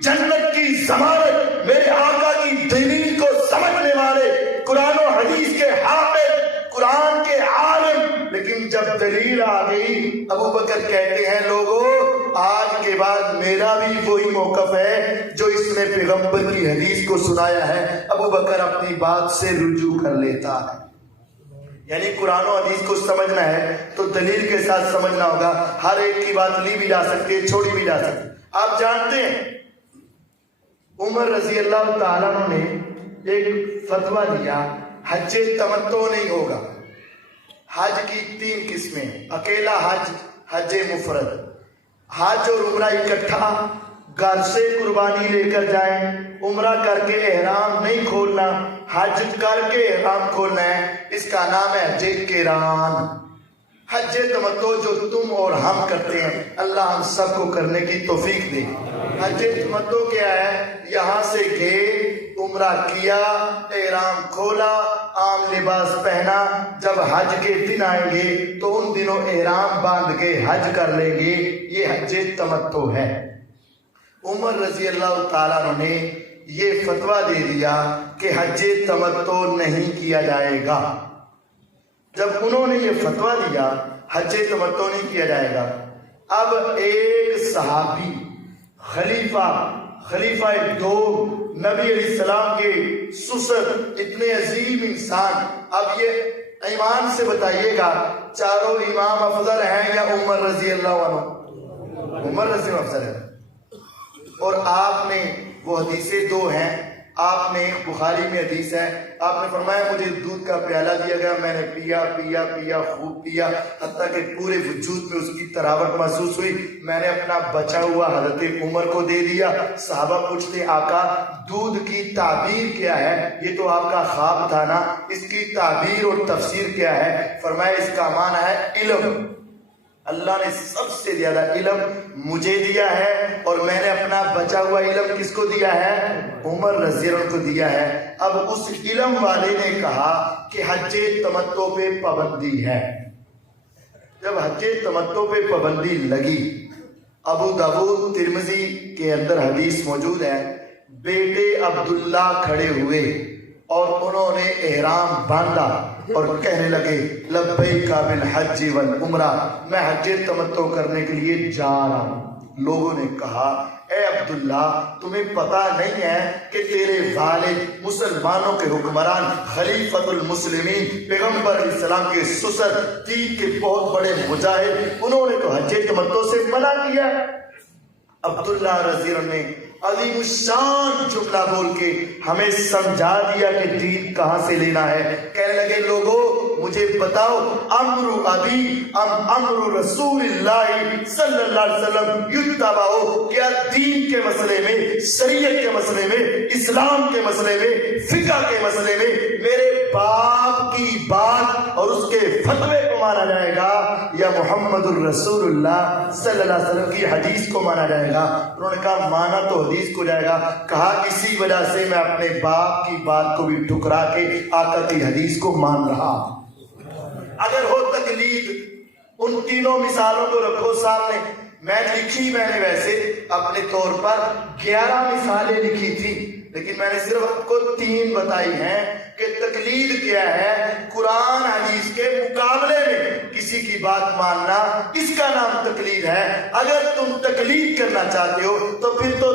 جنت کی ضمانت، میرے آقا کی دلیل کو سمجھنے والے، قرآن و حدیث کے حافظ، قرآن کے عالم، لیکن جب دلیل آ گئی ابو بکر کہتے ہیں لوگوں آج کے بعد میرا بھی وہی موقف ہے جو اس نے پیغمبر کی حدیث کو سنایا ہے۔ ابو بکر اپنی بات سے رجوع کر لیتا ہے۔ یعنی قرآن و حدیث کو سمجھنا ہے تو دلیل کے ساتھ سمجھنا ہوگا، ہر ایک کی بات لی بھی جا سکتی ہے، چھوڑی بھی جا سکتی ہے۔ آپ جانتے ہیں عمر رضی اللہ تعالیٰ نے ایک فتویٰ دیا حج تمتع نہیں ہوگا۔ حج کی 3 قسمیں، اکیلا حج، حج مفرد، حج اور عمرہ اکٹھا، گھر سے قربانی لے کر جائیں، عمرہ کر کے احرام نہیں کھولنا، حج کر کے احرام کھولنا ہے، اس کا نام ہے حج قران۔ حج تمتع جو تم اور ہم کرتے ہیں، اللہ ہم سب کو کرنے کی توفیق دے۔ حج تمتع کیا ہے؟ یہاں سے گئے، عمرہ کیا، احرام کھولا، عام لباس پہنا، جب حج کے دن آئیں گے تو ان دنوں احرام باندھ کے حج کر لیں گے، یہ حج تمتع ہے۔ عمر رضی اللہ تعالیٰ عنہ نے یہ فتویٰ دے دیا کہ حج تمتع نہیں کیا جائے گا۔ جب انہوں نے یہ فتویٰ دیا حج تمتع نہیں کیا جائے گا، اب ایک صحابی، خلیفہ دو، نبی علیہ السلام کے سسر، اتنے عظیم انسان، اب یہ ایمان سے بتائیے گا چاروں امام افضل ہیں یا عمر رضی اللہ عنہ؟ عمر رضی اللہ افضل ہے۔ اور آپ نے وہ حدیثیں 2 ہیں، آپ نے ایک بخاری میں حدیث ہے، آپ نے فرمایا مجھے دودھ کا پیالہ دیا گیا، میں نے پیا پیا پیا خوب پیا، حتیٰ کہ پورے وجود میں اس کی تراوٹ محسوس ہوئی، میں نے اپنا بچا ہوا حضرت عمر کو دے دیا۔ صحابہ پوچھتے آقا دودھ کی تعبیر کیا ہے؟ یہ تو آپ کا خواب تھا نا، اس کی تعبیر اور تفسیر کیا ہے؟ فرمایا اس کا معنی ہے علم۔ اللہ نے سب سے زیادہ علم مجھے دیا ہے اور میں نے اپنا بچا ہوا علم کس کو دیا ہے؟ عمر رضی اللہ عنہ کو دیا ہے۔ اب اس علم والے نے کہا کہ حج تمتع پہ پابندی ہے۔ جب حج تمتع پہ پابندی لگی، ابو داؤد ترمذی کے اندر حدیث موجود ہے، بیٹے عبداللہ کھڑے ہوئے اور انہوں نے احرام باندھا اور کہنے لگے لبیک بالحج والعمرہ، میں حج تمتع کرنے کے لیے جا رہا ہوں۔ لوگوں نے کہا اے عبداللہ تمہیں پتا نہیں ہے کہ تیرے والد مسلمانوں کے حکمران، خلیفۃ المسلمین، پیغمبر علیہ السلام کے سسر، دین کے بہت بڑے مجاہد، انہوں نے تو حج تمتع سے منع کیا۔ عبداللہ رضی اللہ عنہ نے عظیم الشان جملہ بول کے ہمیں سمجھا دیا کہ دین کہاں سے لینا ہے۔ کہنے لگے لوگوں مجھے بتاؤ امر ابی ام امر رسول اللہ صلی اللہ علیہ وسلم یتبع، کیا دین کے مسئلے میں، شریعت کے مسئلے میں، اسلام کے مسئلے میں، فقہ کے مسئلے میں میرے باپ کی بات اور اس کے فتوے کو مانا جائے گا یا محمد الرسول اللہ صلی اللہ علیہ وسلم کی حدیث کو مانا جائے گا؟ انہوں نے کہا مانا تو حدیث کو جائے گا۔ کہا اسی وجہ سے میں اپنے باپ کی بات کو بھی ٹھکرا کے آقا کی حدیث کو مان رہا۔ اگر ہو تقلید، ان تینوں مثالوں کو رکھو سامنے۔ میں نے ویسے اپنے طور پر 11 مثالیں لکھی تھی، لیکن میں نے صرف آپ کو 3 بتائی ہیں۔ کہ تقلید کیا ہے، قرآن حدیث کے مقابلے میں کسی کی بات ماننا، اس کا نام تقلید ہے۔ اگر تم تقلید کرنا چاہتے ہو تو پھر تو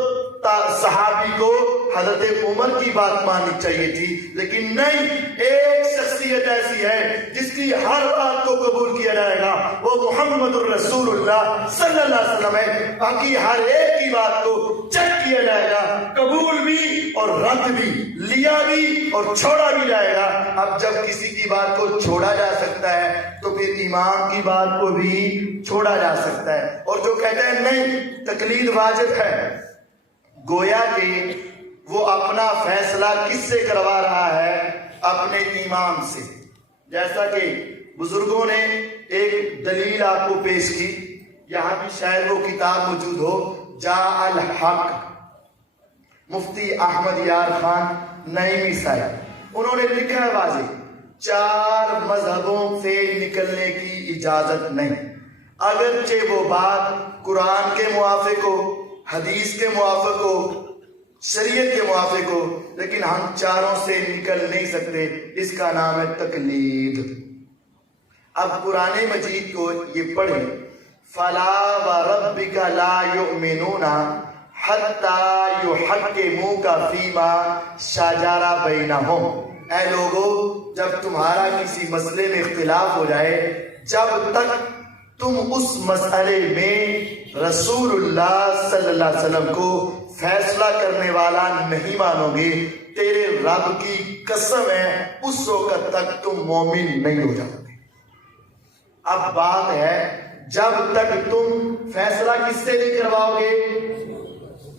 صحابی کو حضرت عمر کی بات ماننی چاہیے تھی، لیکن نہیں، ایک شخصیت ایسی ہے جس کی ہر بات کو قبول کیا جائے گا، وہ محمد الرسول اللہ صلی اللہ علیہ وسلم ہے۔ باقی ہر ایک کی بات کو چیک کیا جائے گا، قبول بھی اور رد بھی، لیا بھی اور چھوڑا بھی جائے گا۔ اب جب کسی کی بات کو چھوڑا جا سکتا ہے تو پھر امام کی بات کو بھی چھوڑا جا سکتا ہے۔ اور جو کہتے ہیں نہیں تقلید واجب ہے، گویا کہ وہ اپنا فیصلہ کس سے کروا رہا ہے؟ اپنے امام سے۔ جیسا کہ بزرگوں نے ایک دلیل آپ کو پیش کی، یہاں بھی شاید وہ کتاب موجود ہو، جاء الحق، مفتی احمد یار خان نعیمی صاحب، انہوں نے لکھا ہے واضح، 4 مذہبوں سے نکلنے کی اجازت نہیں، اگرچہ وہ بات قرآن کے موافق ہو، حدیث کے موافق ہو، شریعت کے موافق ہو، لیکن ہم 4 سے نکل نہیں سکتے، اس کا نام ہے تقلید۔ اب قرآن مجید کو یہ پڑھیں، فَلَا وَرَبِّكَ لَا يُؤْمِنُونَ حَتَّى يُحَكِّمُوكَ فِي مَا شَجَرَ بَيْنَهُمْ، اے لوگو جب تمہارا کسی مسئلے میں اختلاف ہو جائے، جب تک تم اس مسئلے میں رسول اللہ صلی اللہ علیہ وسلم کو فیصلہ کرنے والا نہیں مانو گے، تیرے رب کی قسم ہے اس وقت تک تم مومن نہیں ہو جاؤ گے۔ اب بات ہے جب تک تم فیصلہ کس سے نہیں کرواؤ گے؟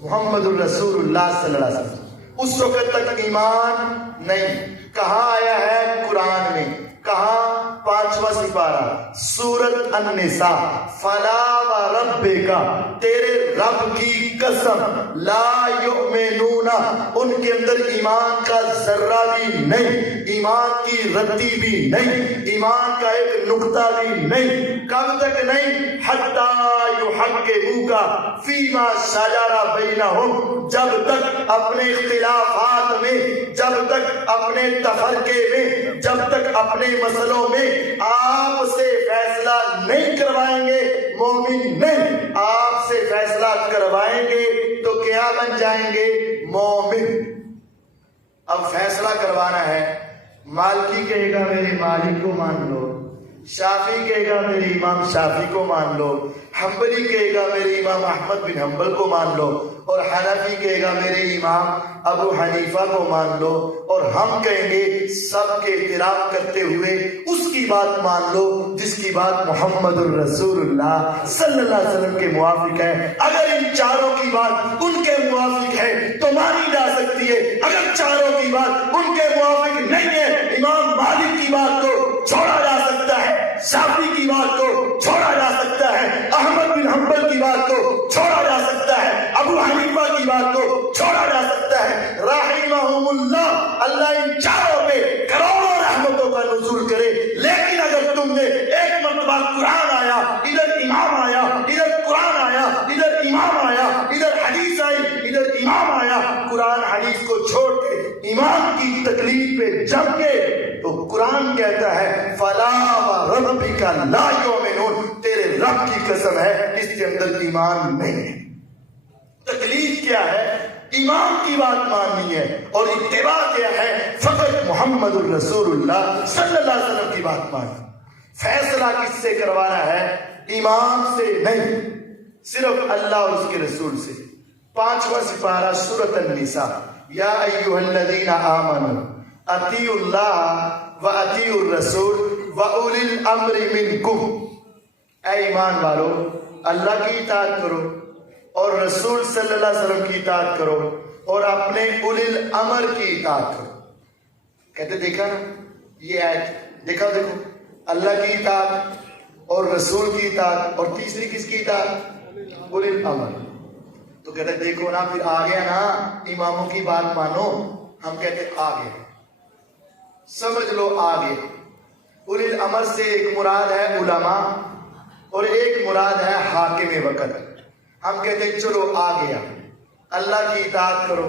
محمد الرسول اللہ صلی اللہ علیہ وسلم، اس وقت تک ایمان نہیں۔ کہاں آیا ہے قرآن میں؟ کہاں؟ 5واں سپارہ سورۃ النساء، فلا وربک، تیرے رب کی قسم، لا یؤمنون، ان کے اندر ایمان کا ذرہ بھی نہیں، ایمان کی رتی بھی نہیں، ایمان کا ایک نقطہ بھی نہیں۔ کب تک نہیں؟ حتی یحکموک فیما شجر بینہم، جب تک اپنے اختلافات میں، جب تک اپنے تفرقے میں، جب تک اپنے مسئلوں میں آپ سے فیصلہ نہیں کروائیں گے، مومن نہیں۔ آپ سے فیصلہ کروائیں گے تو کیا بن جائیں گے؟ مومن۔ اب فیصلہ کروانا ہے، مالکی کہے گا میرے مالک کو مان لو، شافعی کہے گا میرے امام شافعی کو مان لو، حنبلی کہے گا میرے امام احمد بن حنبل کو مان لو، اور حنفی کہے گا میرے امام ابو حنیفہ کو مان لو، اور ہم کہیں گے سب کے احترام کرتے ہوئے اس کی بات مان لو جس کی بات محمد الرسول اللہ صلی اللہ علیہ وسلم کے موافق ہے۔ اگر ان 4 کی بات ان کے موافق ہے تو مانی جا سکتی ہے، اگر 4 کی بات ان کے موافق نہیں ہے، امام مالک کی بات کو چھوڑا جا سکتا ہے، شافعی کی بات کو چھوڑا جا سکتا ہے، احمد بن حنبل کی بات کو چھوڑا جا سکتا ہے، ابو حنیفہ کی بات کو چھوڑا جا سکتا ہے۔ رحمہم اللہ، اللہ ان 4 پہ کروڑوں رحمتوں کا نزول کرے۔ لیکن اگر تم نے ایک مرتبہ قرآن آیا، ادھر امام آیا، ادھر قرآن آیا، ادھر امام آیا، ادھر حدیث آئی، ادھر امام آیا، قرآن حدیث کو چھوڑ کے امام کی تقلید پہ جم کے، تو قرآن کہتا ہے فلا وربک لا یؤمنون، تیرے رب کی قسم ہے اس کے اندر ایمان نہیں ہے۔ تقلید کیا ہے؟ امام کی بات ماننی ہے، اور اتباع کیا ہے؟ فقط محمد الرسول اللہ صلی اللہ علیہ وسلم کی بات ماننی۔ فیصلہ کس سے کروانا ہے؟ امام سے نہیں، صرف اللہ اور اس کے رسول سے۔ 5واں سپارہ سورۃ النساء، یا ایھا الذین آمنوا اطیعوا اللہ واطیعوا الرسول واولی الامر منکم، اے ایمان والو اللہ کی اطاعت کرو اور رسول صلی اللہ علیہ وسلم کی اطاعت کرو اور اپنے اولی الامر کی اطاعت کرو۔ کہتے دیکھا نا یہ آیت، دیکھو اللہ کی اطاعت اور رسول کی اطاعت، اور تیسری کس کی اطاعت؟ اولی الامر۔ تو کہتے دیکھو نا پھر آ گیا نا، اماموں کی بات مانو، ہم کہتے آ گئے، سمجھ لو آ گئے۔ اولی الامر سے ایک مراد ہے علماء اور ایک مراد ہے حاکم وقت۔ ہم کہتے ہیں چلو آ گیا، اللہ کی اطاعت کرو،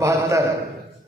72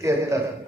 73।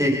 1।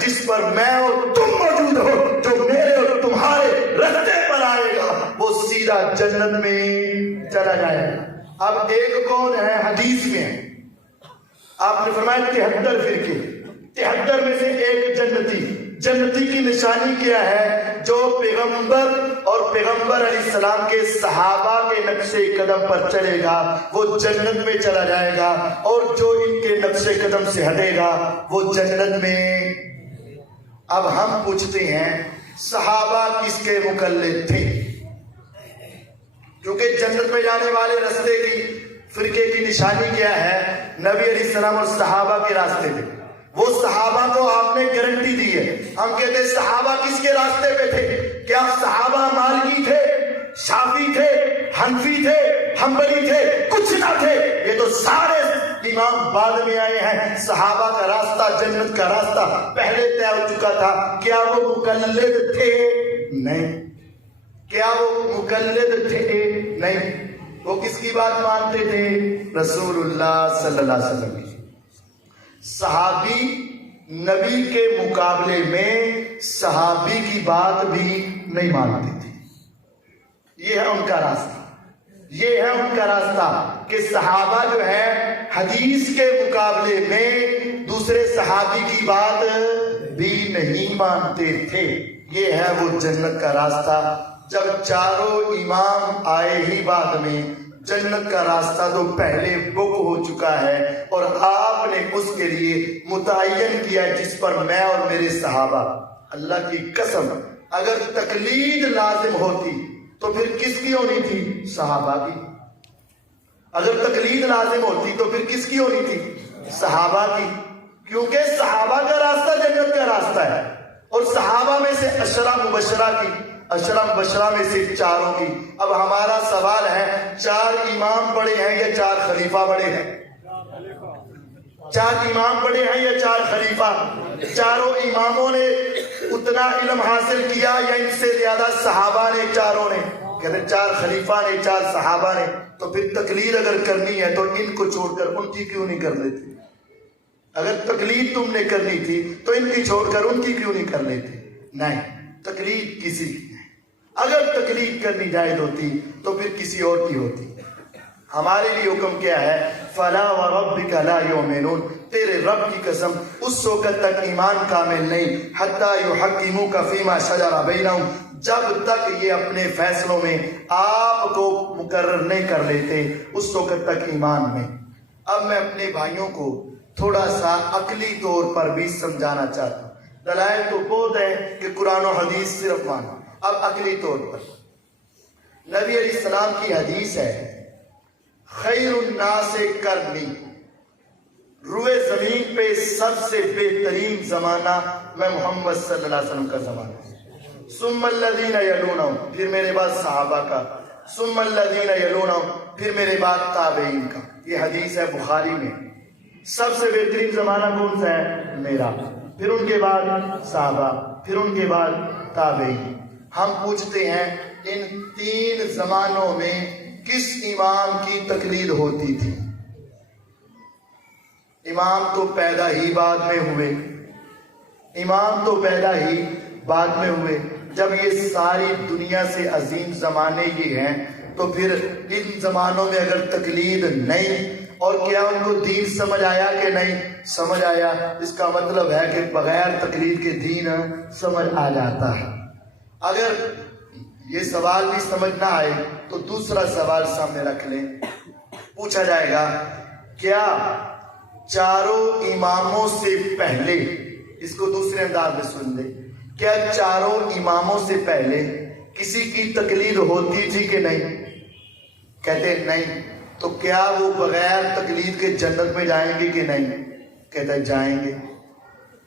جس پر میں اور تم موجود ہو، جو میرے اور تمہارے راستے پر آئے گا وہ سیدھا جنت میں چلا جائے گا۔ اب ایک کون ہے؟ حدیث میں ہے، آپ نے فرمایا 73 فرقے، 73 میں سے ایک جنتی۔ جنتی کی نشانی کیا ہے؟ جو پیغمبر اور پیغمبر علیہ السلام کے صحابہ کے نقش قدم پر چلے گا وہ جنت میں چلا جائے گا، اور جو ان کے نقش قدم سے ہٹے گا وہ جنت میں۔ اب ہم پوچھتے ہیں صحابہ کس کے مقلد تھے؟ کیونکہ جنت میں جانے والے راستے کی فرقے کی نشانی کیا ہے؟ نبی علیہ السلام اور صحابہ کے راستے پہ۔ وہ صحابہ کو آپ نے گارنٹی دی ہے۔ ہم کہتے ہیں صحابہ کس کے راستے پہ تھے؟ کیا صحابہ مالکی تھے، شافعی تھے، حنفی تھے، حنبلی تھے؟ کچھ نہ تھے، یہ تو سارے امام بعد میں آئے ہیں۔ صحابہ کا راستہ، جنت کا راستہ پہلے طے ہو چکا تھا۔ کیا وہ مقلد تھے؟ نہیں۔ کیا وہ مقلد تھے؟ نہیں۔ وہ کس کی بات مانتے تھے؟ رسول اللہ صلی اللہ علیہ وسلم کی۔ صحابی نبی کے مقابلے میں صحابی کی بات بھی نہیں مانتے تھے۔ یہ ہے ان کا راستہ، یہ ہے ان کا راستہ کہ صحابہ جو ہے حدیث کے مقابلے میں دوسرے صحابی کی بات بھی نہیں مانتے تھے۔ یہ ہے وہ جنت کا راستہ۔ جب چاروں امام آئے ہی بعد میں، جنت کا راستہ تو پہلے بک ہو چکا ہے، اور آپ نے اس کے لیے متعین کیا جس پر میں اور میرے صحابہ۔ اللہ کی قسم اگر تقلید لازم ہوتی تو پھر کس کی ہونی تھی؟ صحابہ کی۔ اگر تقلید لازم ہوتی تو پھر کس کی ہونی تھی؟ صحابہ کی، کیونکہ صحابہ کا راستہ جنت کا راستہ ہے، اور صحابہ میں سے عشرہ مبشرہ میں سے چاروں کی۔ اب ہمارا سوال ہے، چار امام بڑے ہیں یا چار خلیفہ بڑے ہیں؟ چار امام بڑے ہیں یا چار خلیفہ؟ چاروں اماموں نے اتنا علم حاصل کیا یا ان سے زیادہ صحابہ نے؟ چاروں نے۔ کہتے چار خلیفہ نے، چار صحابہ نے، تو پھر تقلید اگر کرنی ہے تو ان کو چھوڑ کر ان کی کیوں نہیں کر لیتے؟ اگر تقلید تم نے کرنی تھی تو ان کی چھوڑ کر ان کی کیوں نہیں کر لیتے؟ نہیں، تقلید کسی کی نہیں۔ اگر تقلید کرنی جائز ہوتی تو پھر کسی اور کی ہوتی۔ ہمارے لیے حکم کیا ہے؟ فلا وربک لا یؤمنون، تیرے رب کی قسم اس وقت تک ایمان کامل نہیں، حتی یحکموک فیما شجر بینہم، جب تک یہ اپنے فیصلوں میں آپ کو مقرر نہیں کر لیتے، اس وقت تک ایمان میں۔ اب میں اپنے بھائیوں کو تھوڑا سا عقلی طور پر بھی سمجھانا چاہتا ہوں۔ دلائل تو بہت ہے کہ قرآن و حدیث صرف مانو، اب عقلی طور پر نبی علیہ السلام کی حدیث ہے، خیر الناس کرنی، روئے زمین پہ سب سے بہترین زمانہ میں محمد صلی اللہ علیہ وسلم کا زمانہ، ثم الذین یلونہم، پھر میرے بعد صحابہ کا، ثم الذین یلونہم، پھر میرے بعد تابعین کا۔ یہ حدیث ہے بخاری میں۔ سب سے بہترین زمانہ کون سا ہے؟ میرا، پھر ان کے بعد صحابہ، پھر ان کے بعد تابعین۔ ہم پوچھتے ہیں ان تین زمانوں میں کس امام کی تقلید ہوتی تھی؟ امام تو پیدا ہی بعد میں ہوئے، امام تو پیدا ہی بعد میں ہوئے۔ جب یہ ساری دنیا سے عظیم زمانے یہ ہیں تو پھر ان زمانوں میں اگر تقلید نہیں، اور کیا ان کو دین سمجھ آیا کہ نہیں سمجھ آیا؟ اس کا مطلب ہے کہ بغیر تقلید کے دین سمجھ آ جاتا ہے۔ اگر یہ سوال بھی سمجھ نہ آئے تو دوسرا سوال سامنے رکھ لیں، پوچھا جائے گا کیا چاروں اماموں سے پہلے، اس کو دوسرے انداز میں سن لیں، کیا چاروں اماموں سے پہلے کسی کی تقلید ہوتی تھی کہ نہیں؟ کہتے نہیں۔ تو کیا وہ بغیر تقلید کے جنت میں جائیں گے کہ نہیں؟ کہتے جائیں گے۔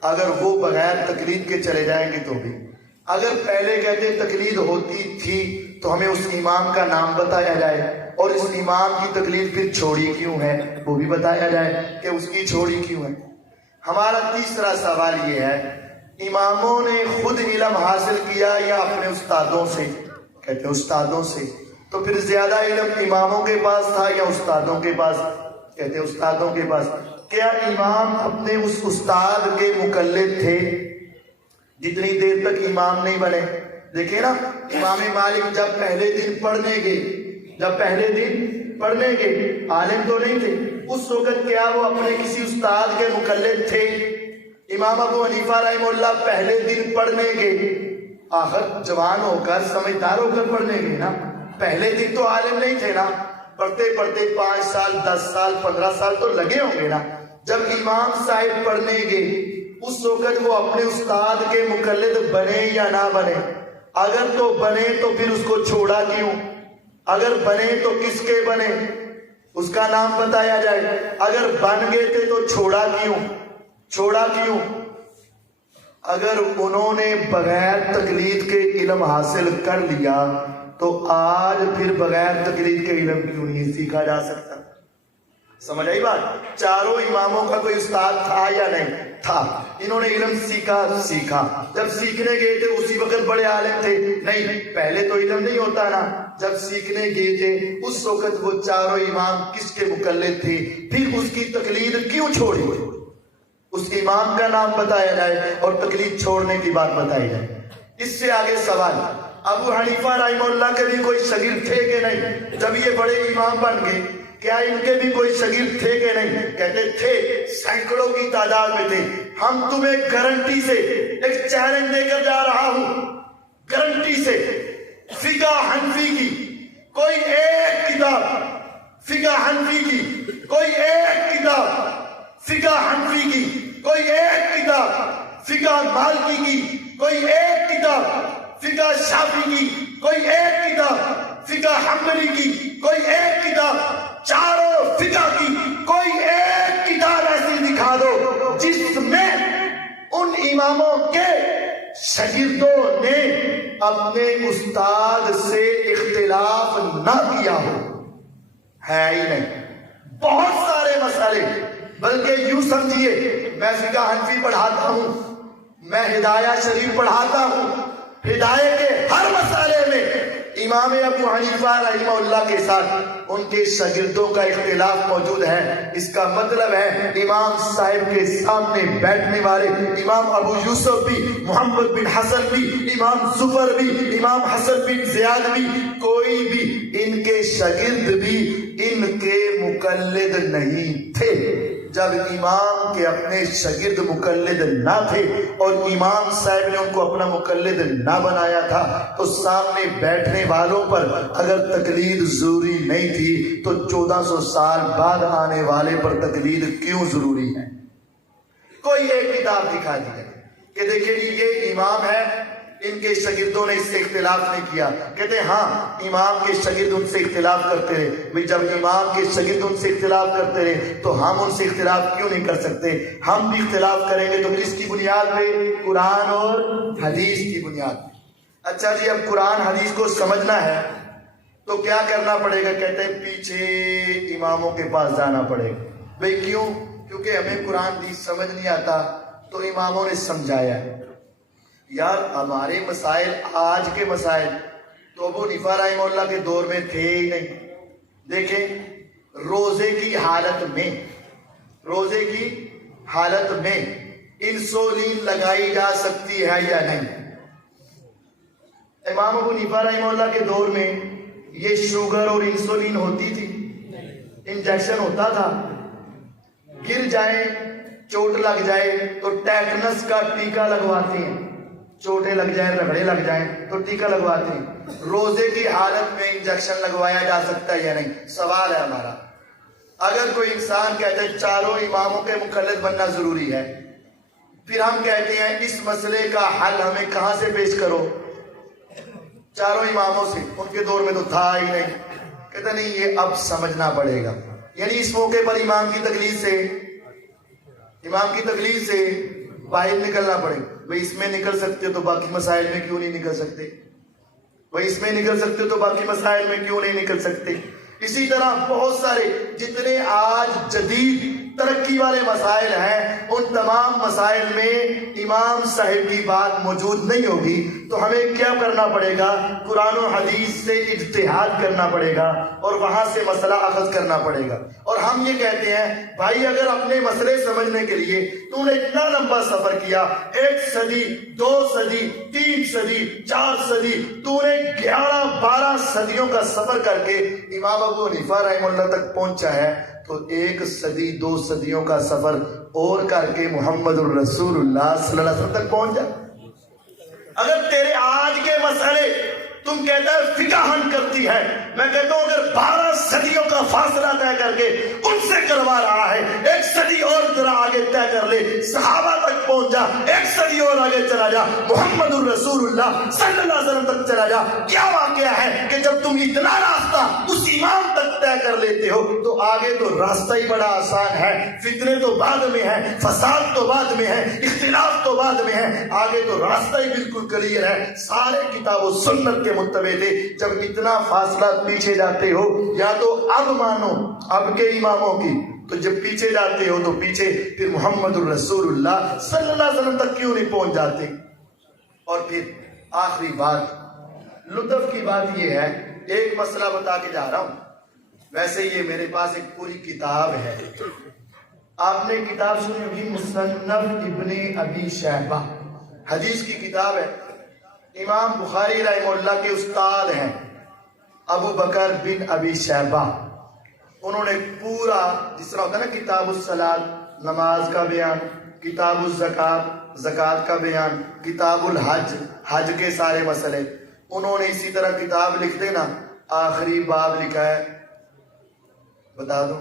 اگر وہ بغیر تقلید کے چلے جائیں گے تو بھی، اگر پہلے کہتے تقلید ہوتی تھی تو ہمیں اس امام کا نام بتایا جائے، اور اس امام کی تقلید پھر چھوڑی کیوں ہے وہ بھی بتایا جائے کہ اس کی چھوڑی کیوں ہے۔ ہمارا تیسرا سوال یہ ہے، اماموں نے خود علم حاصل کیا یا اپنے استادوں سے؟ کہتے استادوں سے۔ تو پھر زیادہ علم اماموں کے پاس تھا یا استادوں کے پاس؟ کہتے ہیں استادوں کے پاس. کیا امام اپنے اس استاد کے مقلد تھے جتنی دیر تک امام نہیں بنے؟ دیکھیں نا امام مالک جب پہلے دن پڑھنے گئے عالم تو نہیں تھے اس وقت، کیا وہ اپنے کسی استاد کے مقلد تھے؟ امام ابو حنیفہ رحمہ اللہ پہلے دن پڑھنے گئے، آخر جوان ہو کر سمجھدار ہو کر پڑھنے گئے نا، پہلے دن تو عالم نہیں تھے نا، پڑھتے پڑھتے 5 سال 10 سال 15 سال تو لگے ہوں گے نا. جب امام صاحب پڑھنے گئے اس وقت وہ اپنے استاد کے مقلد بنے یا نہ بنے؟ اگر تو بنے تو پھر اس کو چھوڑا کیوں؟ اگر بنے تو کس کے بنے؟ اس کا نام بتایا جائے. اگر بن گئے تھے تو چھوڑا کیوں؟ اگر انہوں نے بغیر تقلید کے علم حاصل کر لیا تو آج پھر بغیر تقلید کے علم کیوں نہیں سیکھا جا سکتا؟ سمجھ آئی بات؟ چاروں اماموں کا کوئی استاد تھا یا نہیں تھا؟ انہوں نے علم سیکھا. جب سیکھنے گئے تھے اسی وقت بڑے عالم تھے؟ نہیں، پہلے تو علم نہیں ہوتا نا. جب سیکھنے گئے تھے اس وقت وہ چاروں امام کس کے مقلد تھے؟ پھر اس کی تقلید کیوں چھوڑی؟ اس امام کا نام بتایا جائے اور تقلید چھوڑنے کی بات بتائی جائے. اس سے آگے سوال، ابو حنیفہ رحمہ اللہ کے بھی کوئی شاگرد تھے کہ نہیں؟ جب یہ بڑے امام بن گئے کیا ان کے بھی کوئی شاگرد تھے کہ نہیں؟ کہتے تھے، سینکڑوں کی تعداد میں تھے. ہم تمہیں گارنٹی سے ایک چیلنج دے کر جا رہا ہوں، گارنٹی سے فقہ حنفی کی کوئی ایک کتاب، فقہ حنفی کی کوئی ایک کتاب، فقہ حنفی کی کوئی ایک کتاب، فقہ مالکی کی کوئی ایک کتاب، فقہ شافعی کی کوئی ایک کتاب، فقہ حنبلی کی کوئی ایک کتاب، چاروں فقہ کی کوئی ایک کتاب ایسی دکھا دو جس میں ان اماموں کے شاگردوں نے اپنے استاد سے اختلاف نہ کیا ہو. ہے ہی نہیں. بہت سارے مسئلے، بلکہ یوں سمجھیے میں فقہ حنفی پڑھاتا ہوں، میں ہدایہ شریف پڑھاتا ہوں، ہدایہ کے ہر مسئلے میں امام ابو حنیفہ رحمہ اللہ کے ساتھ ان کے شاگردوں کا اختلاف موجود ہے. اس کا مطلب ہے امام صاحب کے سامنے بیٹھنے والے امام ابو یوسف بھی، محمد بن حسن بھی، امام زفر بھی، امام حسن بن زیاد بھی، کوئی بھی ان کے شاگرد بھی ان کے مقلد نہیں تھے. جب امام کے اپنے شاگرد مقلد نہ تھے اور امام صاحب نے ان کو اپنا مقلد نہ بنایا تھا تو سامنے بیٹھنے والوں پر اگر تقلید ضروری نہیں تھی تو 1400 سال بعد آنے والے پر تقلید کیوں ضروری ہے؟ کوئی ایک کتاب دکھا دی ہے کہ دیکھیں یہ امام ہے، ان کے شاگردوں نے اس سے اختلاف نہیں کیا. کہتے ہیں ہاں امام کے شاگرد ان سے اختلاف کرتے رہے. بھئی جب امام کے شاگرد ان سے اختلاف کرتے رہے تو ہم ان سے اختلاف کیوں نہیں کر سکتے؟ ہم بھی اختلاف کریں گے تو کس کی بنیاد پہ؟ قرآن اور حدیث کی بنیاد پہ. اچھا جی، اب قرآن حدیث کو سمجھنا ہے تو کیا کرنا پڑے گا؟ کہتے ہیں پیچھے اماموں کے پاس جانا پڑے گا. بھئی کیوں؟ کیونکہ ہمیں قرآن حدیث سمجھ نہیں آتا تو اماموں نے سمجھایا. یار ہمارے مسائل، آج کے مسائل تو ابو حنیفہ رحمہ اللہ کے دور میں تھے ہی نہیں. دیکھیں روزے کی حالت میں انسولین لگائی جا سکتی ہے یا نہیں؟ امام ابو حنیفہ رحمہ اللہ کے دور میں یہ شوگر اور انسولین ہوتی تھی؟ انجیکشن ہوتا تھا. گر جائیں، چوٹ لگ جائے تو ٹیٹنس کا ٹیکہ لگواتے ہیں. چوٹیں لگ جائیں، رگڑے لگ جائیں تو ٹیکہ لگواتے ہیں. روزے کی حالت میں انجیکشن لگوایا جا سکتا ہے یا نہیں؟ سوال ہے ہمارا. اگر کوئی انسان کہتا ہے چاروں اماموں کے مقلد بننا ضروری ہے، پھر ہم کہتے ہیں اس مسئلے کا حل ہمیں کہاں سے پیش کرو؟ چاروں اماموں سے. ان کے دور میں تو تھا ہی نہیں. کہتا نہیں یہ اب سمجھنا پڑے گا. یعنی اس موقع پر امام کی تقلید سے باہر نکلنا پڑے گا. بھئی اس میں نکل سکتے تو باقی مسائل میں کیوں نہیں نکل سکتے؟ بھئی اس میں نکل سکتے تو باقی مسائل میں کیوں نہیں نکل سکتے؟ اسی طرح بہت سارے جتنے آج جدید ترقی والے مسائل ہیں ان تمام مسائل میں امام صاحب کی بات موجود نہیں ہوگی، تو ہمیں کیا کرنا پڑے گا؟ قرآن و حدیث سے اجتہاد کرنا پڑے گا اور وہاں سے مسئلہ اخذ کرنا پڑے گا۔ اور ہم یہ کہتے ہیں بھائی اگر اپنے مسئلے سمجھنے کے لیے تو نے اتنا لمبا سفر کیا، 1 صدی 2 صدی 3 صدی 4 صدی، تو نے 11-12 صدیوں کا سفر کر کے امام ابو حنیفہ رحمہ اللہ تک پہنچا ہے، تو 1 صدی 2 صدیوں کا سفر اور کر کے محمد الرسول اللہ صلی اللہ علیہ وسلم تک پہنچ جا۔ اگر تیرے آج کے مسئلے تم کہتا ہے فقہ حل کرتی ہے، میں کہتا ہوں اگر 12 صدیوں کا فاصلہ طے کر کے ان سے کروا رہا ہے، 1 صدی اور ذرا آگے طے کر لے، صحابہ تک پہنچ جا، 1 صدی اور آگے چلا جا، محمد الرسول اللہ صلی اللہ علیہ وسلم تک چلا جا۔ کیا واقعہ ہے کہ جب تم اتنا راستہ اس امام تک طے کر لیتے ہو تو آگے تو راستہ ہی بڑا آسان ہے، فتنے تو بعد میں ہیں، فساد تو بعد میں ہے، اختلاف تو بعد میں ہے، آگے تو راستہ ہی بالکل کلیئر ہے، سارے کتاب و سنت کے متبع تھے۔ جب اتنا فاصلہ پیچھے جاتے ہو، یا تو اب مانو اب کے اماموں کی، تو جب پیچھے جاتے ہو تو پیچھے پھر محمد الرسول اللہ صلی اللہ علیہ وسلم تک کیوں نہیں پہنچ جاتے؟ اور پھر آخری بات، لطف کی بات یہ ہے، ایک مسئلہ بتا کے جا رہا ہوں، ویسے یہ میرے پاس ایک پوری کتاب ہے، آپ نے کتاب سنی ہوگی مصنف ابن ابی شیبہ، حدیث کی کتاب ہے، امام بخاری رحمہ اللہ کے استاد ہیں ابو بکر بن ابی شیبہ، انہوں نے پورا جس طرح ہوتا ہے نا کتاب الصلاۃ نماز کا بیان، کتاب الزکات زکات کا بیان، کتاب الحج حج کے سارے مسئلے، انہوں نے اسی طرح کتاب لکھ دے نا، آخری باب لکھا ہے، بتا دوں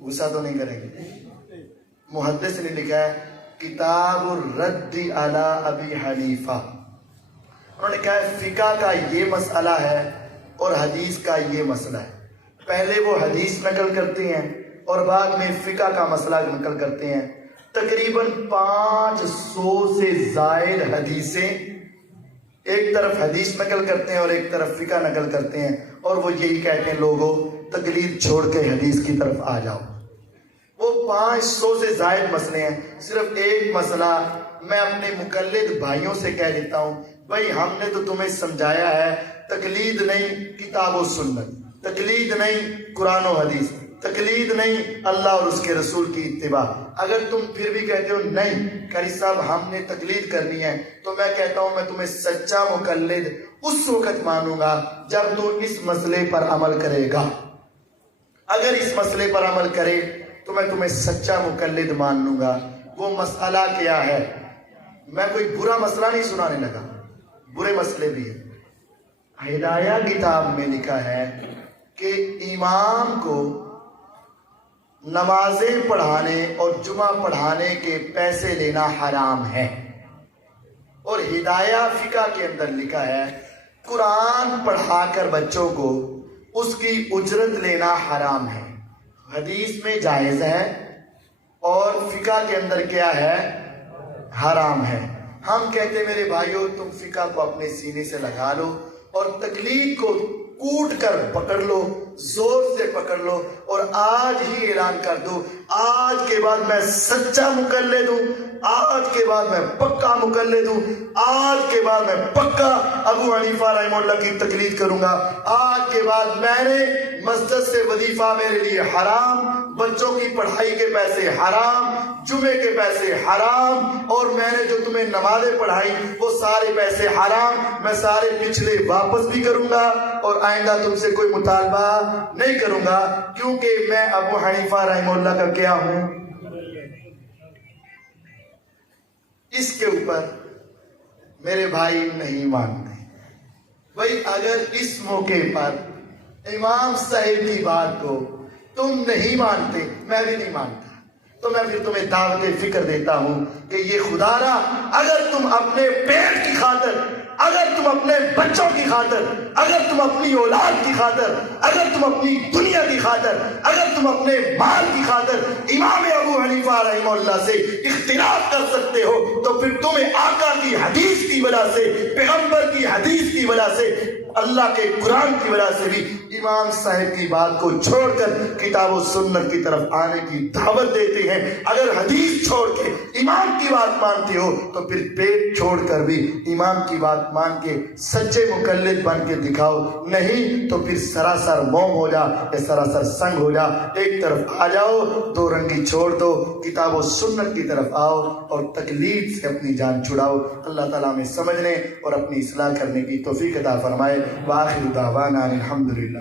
غصہ تو نہیں کریں گے، محدث نے لکھا ہے کتاب الرد علی ابی حنیفہ، انہوں نے کہا ہے فقہ کا یہ مسئلہ ہے اور حدیث کا یہ مسئلہ ہے، پہلے وہ حدیث نقل کرتے ہیں اور بعد میں فقہ کا مسئلہ نقل کرتے ہیں، تقریباً 500 سے زائد حدیثیں، ایک طرف حدیث نقل کرتے ہیں اور ایک طرف فقہ نقل کرتے ہیں، اور وہ یہی کہتے ہیں لوگوں تقلید چھوڑ کے حدیث کی طرف آ جاؤ۔ وہ 500 سے زائد مسئلے ہیں، صرف ایک مسئلہ میں اپنے مقلد بھائیوں سے کہہ دیتا ہوں، بھائی ہم نے تو تمہیں سمجھایا ہے تقلید نہیں کتاب و سنت، تقلید نہیں قرآن و حدیث، تقلید نہیں اللہ اور اس کے رسول کی اتباع، اگر تم پھر بھی کہتے ہو نہیں قاری صاحب ہم نے تقلید کرنی ہے، تو میں کہتا ہوں میں تمہیں سچا مقلد اس وقت مانوں گا جب تو اس مسئلے پر عمل کرے گا، اگر اس مسئلے پر عمل کرے تو میں تمہیں سچا مقلد مان لوں گا۔ وہ مسئلہ کیا ہے؟ میں کوئی برا مسئلہ نہیں سنانے لگا، برے مسئلے بھی ہیں۔ ہدایہ کتاب میں لکھا ہے کہ امام کو نمازیں پڑھانے اور جمعہ پڑھانے کے پیسے لینا حرام ہے، اور ہدایہ فقہ کے اندر لکھا ہے قرآن پڑھا کر بچوں کو اس کی اجرت لینا حرام ہے، حدیث میں جائز ہے اور فقہ کے اندر کیا ہے؟ حرام ہے۔ ہم کہتے ہیں میرے بھائیوں تم فقہ کو اپنے سینے سے لگا لو اور تقلید کو کوٹ کر پکڑ لو، زور سے پکڑ لو، اور آج ہی اعلان کر دو آج کے بعد میں سچا مقلد ہوں، آج کے بعد میں پکا مقلد ہوں، آج کے بعد میں پکا ابو حنیفہ رحمہ اللہ کی تقلید کروں گا، آج کے بعد میں نے مسجد سے وظیفہ میرے لیے حرام، بچوں کی پڑھائی کے پیسے حرام، جمعے کے پیسے حرام، اور میں نے جو تمہیں نمازیں پڑھائی وہ سارے پیسے حرام، میں سارے پچھلے واپس بھی کروں گا اور آئندہ تم سے کوئی مطالبہ نہیں کروں گا، کیونکہ میں ابو حنیفہ رحمہ اللہ کا کیا ہوں۔ اس کے اوپر میرے بھائی نہیں مانتے۔ بھائی اگر اس موقع پر امام صاحب کی بات کو تم نہیں مانتے، میں بھی نہیں مانتا، تو میں پھر تمہیں دعوت فکر دیتا ہوں کہ یہ خدا را اگر تم اپنے پیٹ کی خاطر، اگر تم اپنے بچوں کی خاطر، اگر تم اپنی اولاد کی خاطر، اگر تم اپنی دنیا کی خاطر، اگر تم اپنے مال کی خاطر امام ابو حنیفہ رحمہ اللہ سے اختلاف کر سکتے ہو، تو پھر تمہیں آقا کی حدیث کی وجہ سے، پیغمبر کی حدیث کی وجہ سے اللہ کے قرآن کی وجہ سے بھی امام صاحب کی بات کو چھوڑ کر کتاب و سنت کی طرف آنے کی دعوت دیتے ہیں۔ اگر حدیث چھوڑ کے امام کی بات مانتے ہو تو پھر پیٹ چھوڑ کر بھی امام کی بات مان کے سچے مقلد بن کے دکھاؤ، نہیں تو پھر سراسر موم ہو جا یا سراسر سنگ ہو جا۔ ایک طرف آ جاؤ، دو رنگی چھوڑ دو، کتاب و سنت کی طرف آؤ اور تقلید سے اپنی جان چھڑاؤ۔ اللہ تعالیٰ ہمیں سمجھنے اور اپنی اصلاح کرنے کی توفیق عطا فرمائے۔ وآخر دعوانا الحمدللہ۔